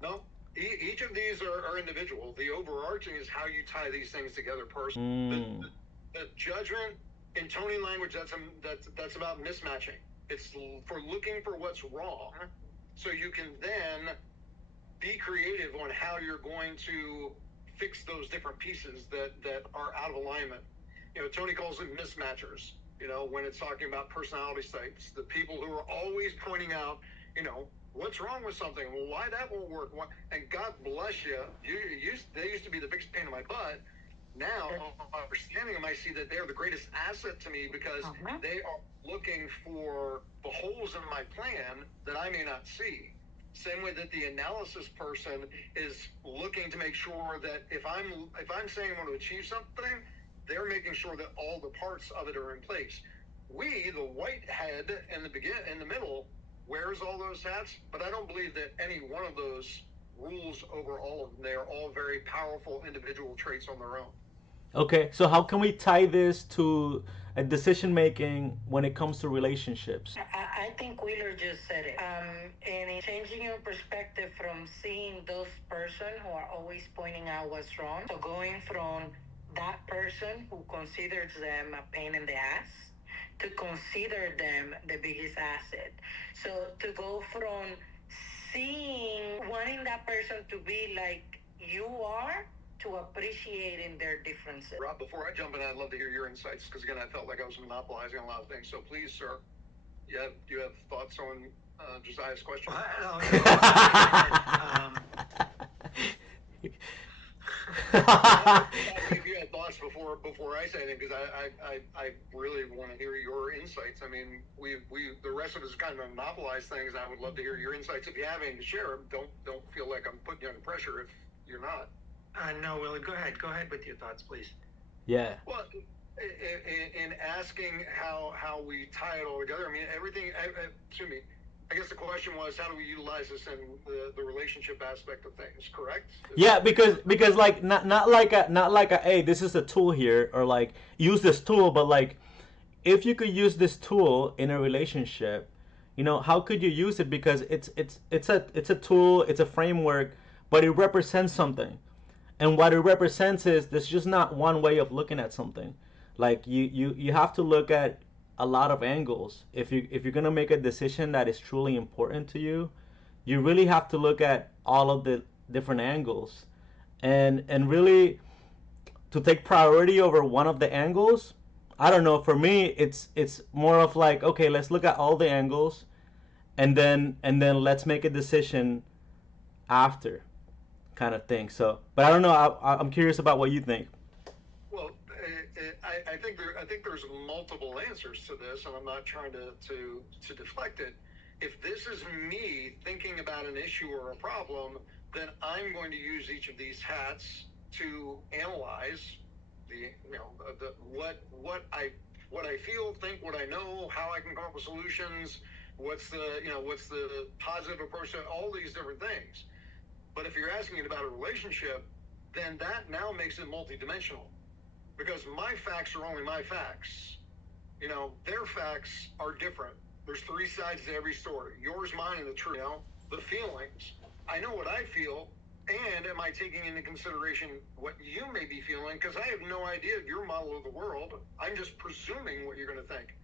No, each of these are individual. The overarching is how you tie these things together personally. The judgment in Tony language, that's about mismatching. It's for looking for what's wrong, so you can then be creative on how you're going to fix those different pieces that are out of alignment. You know, Tony calls them mismatchers, you know, when it's talking about personality types, the people who are always pointing out, you know, what's wrong with something, well, why that won't work, and God bless you, they used to be the biggest pain in my butt. Now, understanding them, I see that they're the greatest asset to me because they are looking for the holes in my plan that I may not see. Same way that the analysis person is looking to make sure that if I'm saying I want to achieve something, they're making sure that all the parts of it are in place. We, the white head in the middle, wears all those hats, but I don't believe that any one of those rules over all of them. They are all very powerful individual traits on their own. Okay, so how can we tie this to a decision making when it comes to relationships? I think Willard just said it. And it's changing your perspective from seeing those person who are always pointing out what's wrong, to going from that person who considers them a pain in the ass to consider them the biggest asset. So to go from wanting that person to be like you are, to appreciating their differences. Rob, before I jump in, I'd love to hear your insights because, again, I felt like I was monopolizing a lot of things. So please, sir, do you have thoughts on Josiah's question? If you had thoughts before I say anything, because I really want to hear your insights. I mean, we the rest of us kind of monopolize things, and I would love to hear your insights. If you have any to share, don't feel like I'm putting you under pressure if you're not. No, Willard, go ahead with your thoughts, please. Yeah. Well, in asking how we tie it all together, I mean, everything. Excuse me. I guess the question was, how do we utilize this in the relationship aspect of things? Correct? Yeah, because like not like a hey, this is a tool here, or like use this tool, but like if you could use this tool in a relationship, you know, how could you use it? Because it's a tool, it's a framework, but it represents something. And what it represents is there's just not one way of looking at something. Like you have to look at a lot of angles. If you're gonna make a decision that is truly important to you, you really have to look at all of the different angles, and really to take priority over one of the angles. I don't know. For me, it's more of like, okay, let's look at all the angles, and then let's make a decision after, kind of thing. So, but I don't know. I'm curious about what you think. Well, I think there's multiple answers to this, and I'm not trying to deflect it. If this is me thinking about an issue or a problem, then I'm going to use each of these hats to analyze what I feel, think, what I know, how I can come up with solutions, what's the positive approach to all these different things. But if you're asking about a relationship, then that now makes it multidimensional, because my facts are only my facts. Their facts are different. There's three sides to every story: yours, mine, and the truth. The feelings. I know what I feel, and am I taking into consideration what you may be feeling? Because I have no idea your model of the world. I'm just presuming what you're going to think.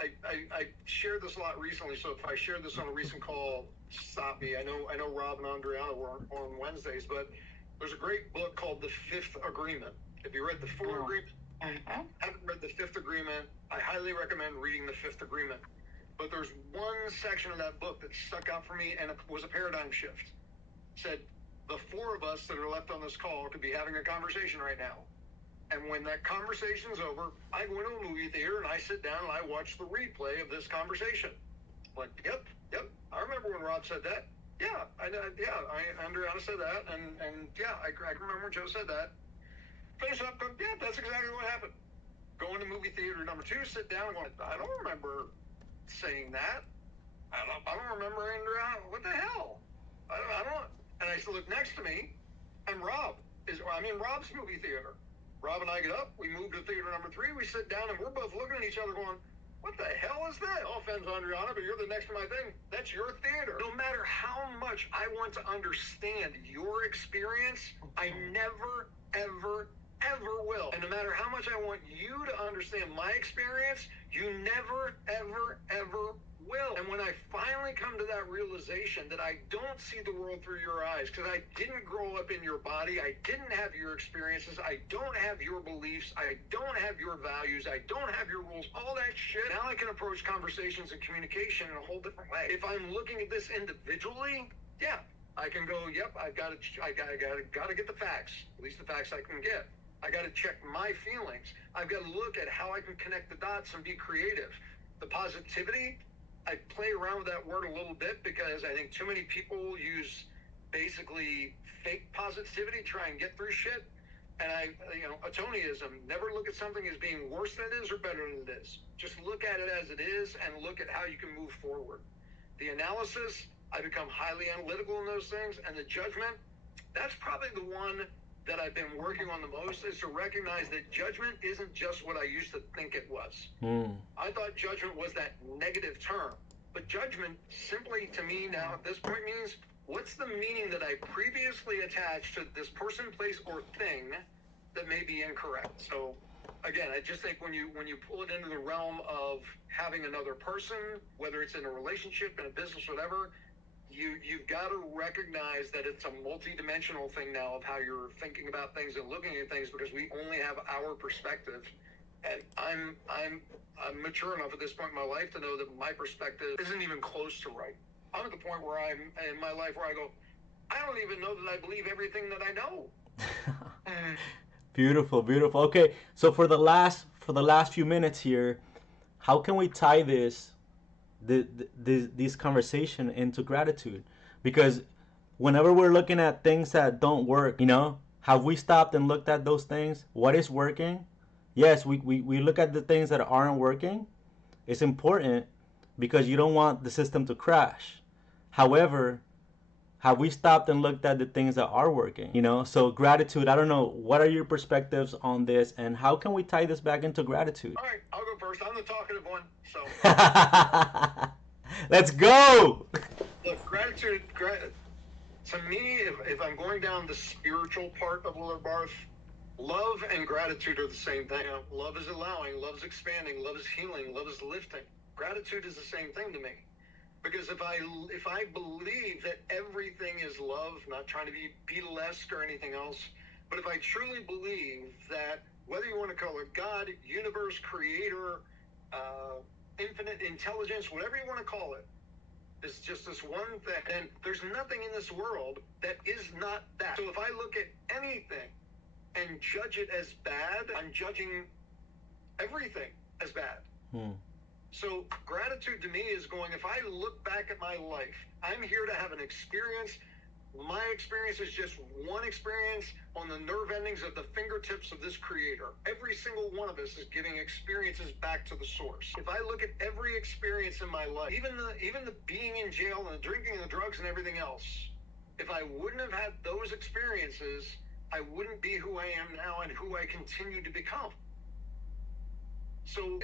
I shared this a lot recently, so if I shared this on a recent call, stop me. I know Rob and Andriana were on Wednesdays, but there's a great book called The Fifth Agreement. If you read the Four Agreement, haven't read the Fifth Agreement, I highly recommend reading the Fifth Agreement. But there's one section of that book that stuck out for me, and it was a paradigm shift. It said, the four of us that are left on this call could be having a conversation right now. And when that conversation's over, I go into a movie theater and I sit down and I watch the replay of this conversation. Like, yep, I remember when Rob said that. Yeah, Andriana said that, and yeah, I can remember when Joe said that. Finish up, go, yeah, that's exactly what happened. Go into movie theater number 2, sit down, and go, I don't remember saying that. I don't remember Andriana. What the hell? I don't. And I look next to me, and Rob's movie theater. Rob and I get up, we move to theater number 3, we sit down, and we're both looking at each other going, what the hell is that? No offense, Andriana, but you're the next to my thing. That's your theater. No matter how much I want to understand your experience, I never, ever, ever will. And no matter how much I want you to understand my experience, you never, ever, ever will. And when I finally come to that realization that I don't see the world through your eyes, because I didn't grow up in your body, I didn't have your experiences, I don't have your beliefs, I don't have your values, I don't have your rules, all that shit, now I can approach conversations and communication in a whole different way. If I'm looking at this individually, yeah, I can go, yep, I gotta get the facts, at least the facts I can get. I gotta check my feelings. I've got to look at how I can connect the dots and be creative. The positivity, I play around with that word a little bit because I think too many people use basically fake positivity, try and get through shit. And Atoniism, never look at something as being worse than it is or better than it is. Just look at it as it is and look at how you can move forward. The analysis, I become highly analytical in those things. And the judgment, that's probably the one that I've been working on the most, is to recognize that judgment isn't just what I used to think it was. I thought judgment was that negative term. But judgment simply to me now at this point means, what's the meaning that I previously attached to this person, place, or thing that may be incorrect? So again, I just think when you pull it into the realm of having another person, whether it's in a relationship, in a business, whatever, you've got to recognize that it's a multi-dimensional thing now of how you're thinking about things and looking at things, because we only have our perspective. And I'm mature enough at this point in my life to know that my perspective isn't even close to right. I'm at the point where I'm in my life where I go, I don't even know that I believe everything that I know. Beautiful. Okay, so for the last few minutes here, how can we tie this conversation into gratitude? Because whenever we're looking at things that don't work, have we stopped and looked at those things? What is working? Yes, we look at the things that aren't working. It's important because you don't want the system to crash. However, have we stopped and looked at the things that are working? So gratitude, I don't know, what are your perspectives on this, and how can we tie this back into gratitude? All right, I'll go first. I'm the talkative one, so. Let's go! Look, gratitude, to me, if I'm going down the spiritual part of Willard Barth, love and gratitude are the same thing. Love is allowing, love is expanding, love is healing, love is lifting. Gratitude is the same thing to me. Because if I believe that everything is love, not trying to be less or anything else, but if I truly believe that, whether you want to call it God, universe, creator, infinite intelligence, whatever you want to call it, is just this one thing, and there's nothing in this world that is not that. So if I look at anything and judge it as bad, I'm judging everything as bad. Hmm. So gratitude to me is going, if I look back at my life, I'm here to have an experience. My experience is just one experience on the nerve endings of the fingertips of this creator. Every single one of us is giving experiences back to the source. If I look at every experience in my life, even the being in jail and the drinking and the drugs and everything else, if I wouldn't have had those experiences, I wouldn't be who I am now and who I continue to become. So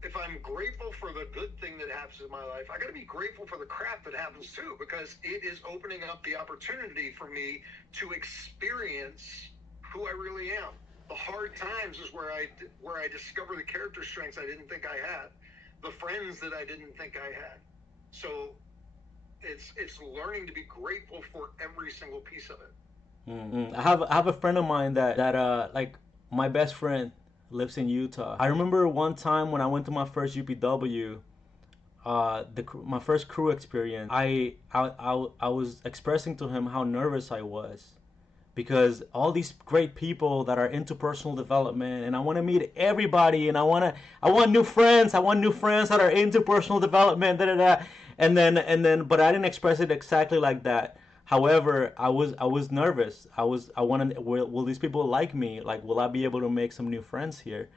if I'm grateful for the good thing that happens in my life, I got to be grateful for the crap that happens too, because it is opening up the opportunity for me to experience who I really am. The hard times is where I discover the character strengths I didn't think I had, the friends that I didn't think I had. So it's learning to be grateful for every single piece of it. Mm-hmm. I have a friend of mine that like my best friend lives in Utah. I remember one time when I went to my first UPW, my first crew experience. I was expressing to him how nervous I was because all these great people that are into personal development, and I want to meet everybody, and I want new friends. I want new friends that are into personal development. Da, da, da. And then, but I didn't express it exactly like that. However, I was nervous. I wanted, will these people like me? Like, will I be able to make some new friends here?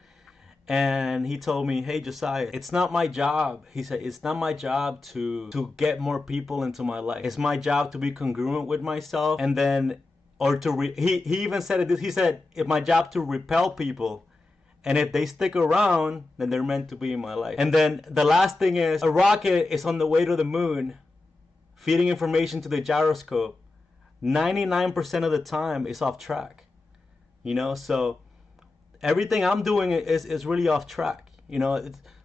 And he told me, "Hey, Josiah, it's not my job." He said, "It's not my job to get more people into my life. It's my job to be congruent with myself, and then, or to he even said it. He said, it's my job to repel people, and if they stick around, then they're meant to be in my life." And then the last thing is, a rocket is on the way to the moon, feeding information to the gyroscope. 99% of the time, it's off track. So everything I'm doing is really off track.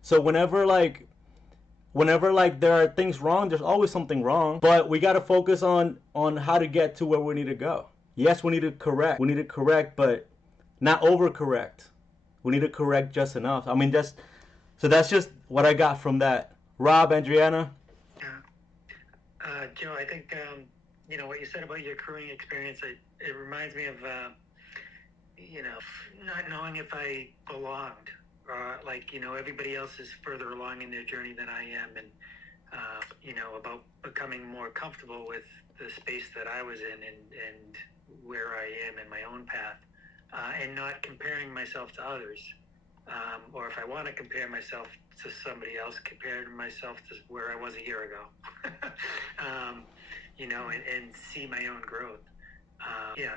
So whenever like there are things wrong, there's always something wrong. But we got to focus on how to get to where we need to go. Yes, we need to correct. We need to correct, but not overcorrect. We need to correct just enough. I mean, that's just what I got from that. Rob, Andriana. Joe, I think what you said about your crewing experience. It reminds me of not knowing if I belonged. Everybody else is further along in their journey than I am, and about becoming more comfortable with the space that I was in and where I am in my own path, and not comparing myself to others, or if I want to compare myself to somebody else, compare myself to where I was a year ago, and see my own growth.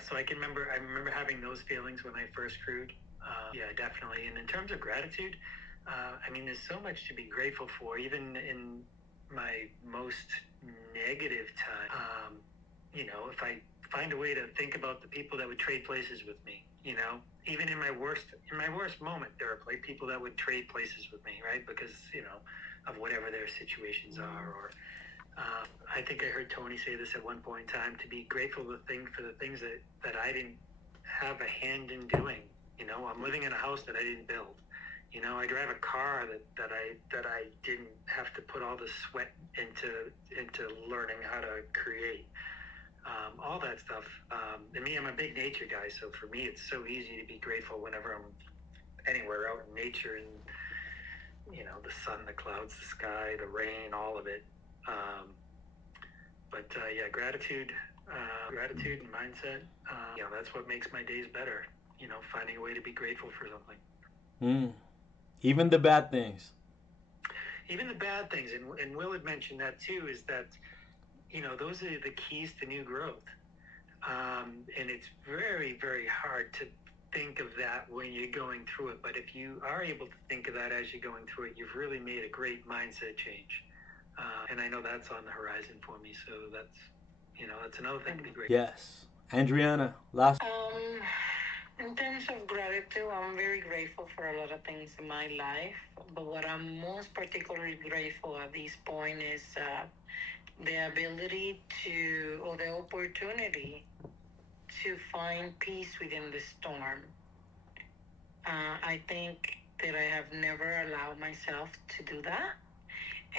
So I remember having those feelings when I first crewed. Definitely. And in terms of gratitude, there's so much to be grateful for, even in my most negative time. If I find a way to think about the people that would trade places with me, even in my worst moment, there are people that would trade places with me, right? Because, of whatever their situations are, or I think I heard Tony say this at one point in time, to be grateful for the things that I didn't have a hand in doing. I'm living in a house that I didn't build. I drive a car that I didn't have to put all the sweat into learning how to create. All that stuff. And me, I'm a big nature guy, so for me, it's so easy to be grateful whenever I'm anywhere out in nature, and the sun, the clouds, the sky, the rain, all of it. Gratitude and mindset. That's what makes my days better. Finding a way to be grateful for something. Even the bad things. Even the bad things, and Willard mentioned that too. Is that those are the keys to new growth, and it's very, very hard to think of that when you're going through it. But if you are able to think of that as you're going through it, you've really made a great mindset change. And I know that's on the horizon for me. So that's another thing to be grateful. Yes. Andriana, last. In terms of gratitude, I'm very grateful for a lot of things in my life. But what I'm most particularly grateful at this point is the ability or the opportunity to find peace within the storm. I think that I have never allowed myself to do that.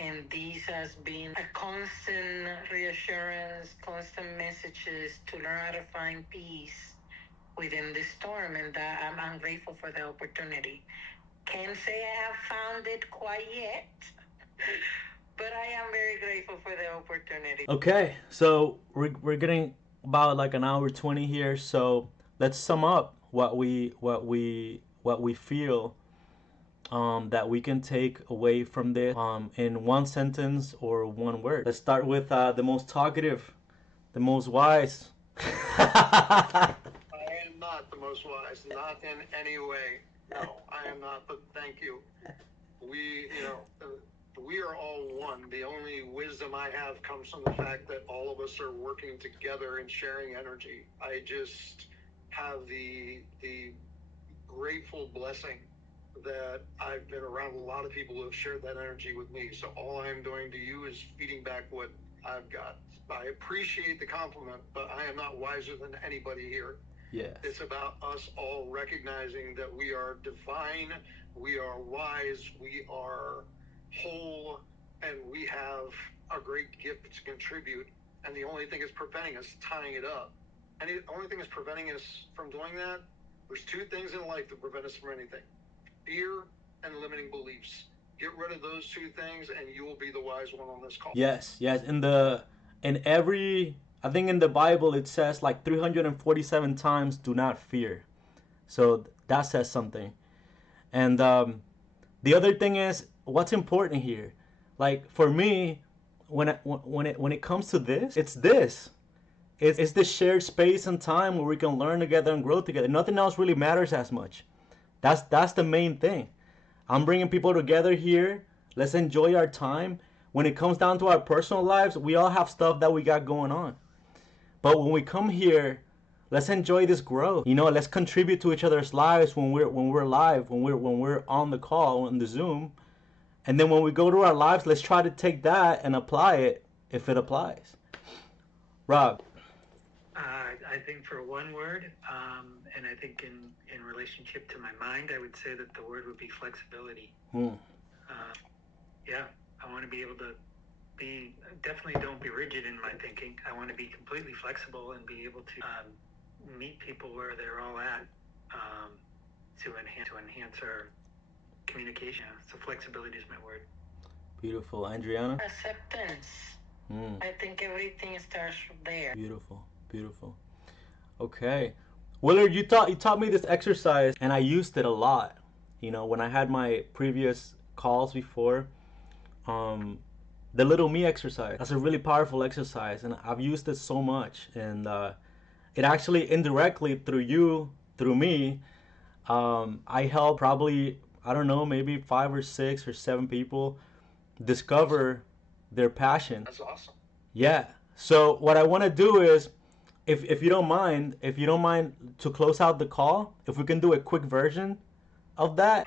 And this has been a constant reassurance, constant messages to learn how to find peace within the storm, and that I'm grateful for the opportunity. Can't say I have found it quite yet, but I am very grateful for the opportunity. Okay, so we're getting about like an hour 20 here, so let's sum up what we feel that we can take away from this in one sentence or one word. Let's start with the most talkative, the most wise. I am not the most wise, not in any way. No, I am not, but thank you. We are all one. The only wisdom I have comes from the fact that all of us are working together and sharing energy. I just have the grateful blessing that I've been around a lot of people who have shared that energy with me. So all I'm doing to you is feeding back what I've got. I appreciate the compliment, but I am not wiser than anybody here. Yes. It's about us all recognizing that we are divine, we are wise, we are whole, and we have a great gift to contribute. And the only thing is preventing us tying it up. And the only thing is preventing us from doing that, there's two things in life that prevent us from anything: fear and limiting beliefs. Get rid of those two things and you will be the wise one on this call. Yes. I think in the Bible it says like 347 times, do not fear. So that says something. And the other thing is, what's important here? Like for me, when it comes to this, it's this. It's the shared space and time where we can learn together and grow together. Nothing else really matters as much. That's the main thing. I'm bringing people together here. Let's enjoy our time. When it comes down to our personal lives, we all have stuff that we got going on. But when we come here, let's enjoy this growth. Let's contribute to each other's lives when we're live, when we're on the call, on the Zoom. And then when we go to our lives, let's try to take that and apply it if it applies. Rob. I think for one word, and I think in relationship to my mind, I would say that the word would be flexibility. Yeah, I want to be able to definitely don't be rigid in my thinking. I want to be completely flexible and be able to meet people where they're all at to enhance our communication. So flexibility is my word. Beautiful. Andriana? Acceptance. I think everything starts from there. Beautiful. Okay. Willard, you taught me this exercise, and I used it a lot. When I had my previous calls before, the little me exercise. That's a really powerful exercise, and I've used it so much. And it actually indirectly through me, I helped probably, I don't know, maybe 5 or 6 or 7 people discover their passion. That's awesome. Yeah. So what I want to do is, if you don't mind to close out the call, if we can do a quick version of that.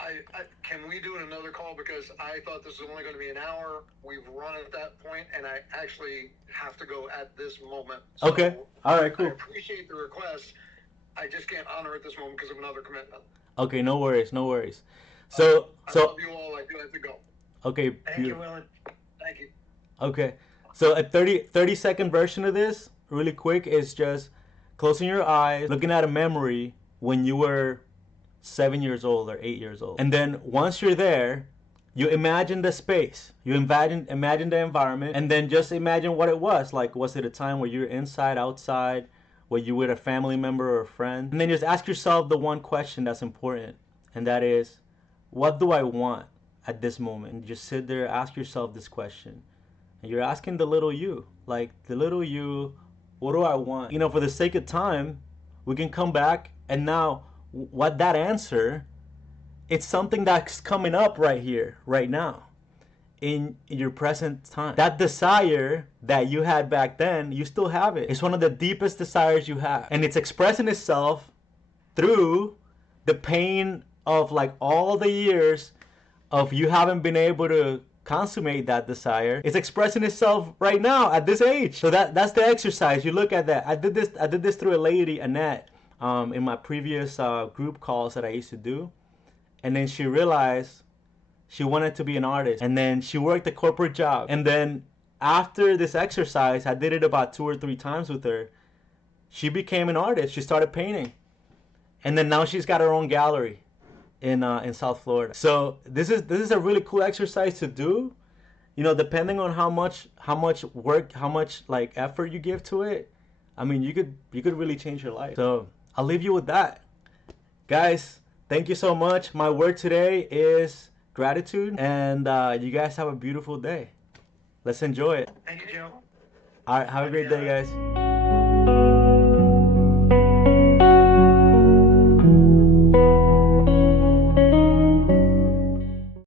Can we do another call, because I thought this was only going to be an hour. We've run at that point, and I actually have to go at this moment. So okay. All right, cool. I appreciate the request. I just can't honor it this moment because of another commitment. Okay, no worries. So I love you all. I do have to go. Okay. Thank you, Willard. Thank you. Okay. So a 30-second version of this, really quick, is just closing your eyes, looking at a memory when you were 7 years old or 8 years old. And then once you're there, you imagine the space, you imagine the environment, and then just imagine what it was. Like, was it a time where you're inside, outside, where you were with a family member or a friend? And then just ask yourself the one question that's important, and that is, what do I want at this moment? And just sit there, ask yourself this question. And you're asking the little you, like, the little you, what do I want? For the sake of time, we can come back, and now what that answer, it's something that's coming up right here, right now, in your present time. That desire that you had back then, you still have it. It's one of the deepest desires you have. And it's expressing itself through the pain of like all the years of you haven't been able to consummate that desire. It's expressing itself right now at this age. So that's the exercise. You look at that. I did this through a lady, Annette, in my previous group calls that I used to do. And then she realized she wanted to be an artist. And then she worked a corporate job. And then after this exercise, I did it about 2 or 3 times with her. She became an artist. She started painting. and then now she's got her own gallery in South Florida. So this is a really cool exercise to do. You know, depending on how much work, how much like effort you give to it, I mean, you could really change your life. So I'll leave you with that, guys. Thank you so much. My word today is gratitude, and you guys have a beautiful day. Let's enjoy it. Thank you, Joe. All right, have a great day, guys.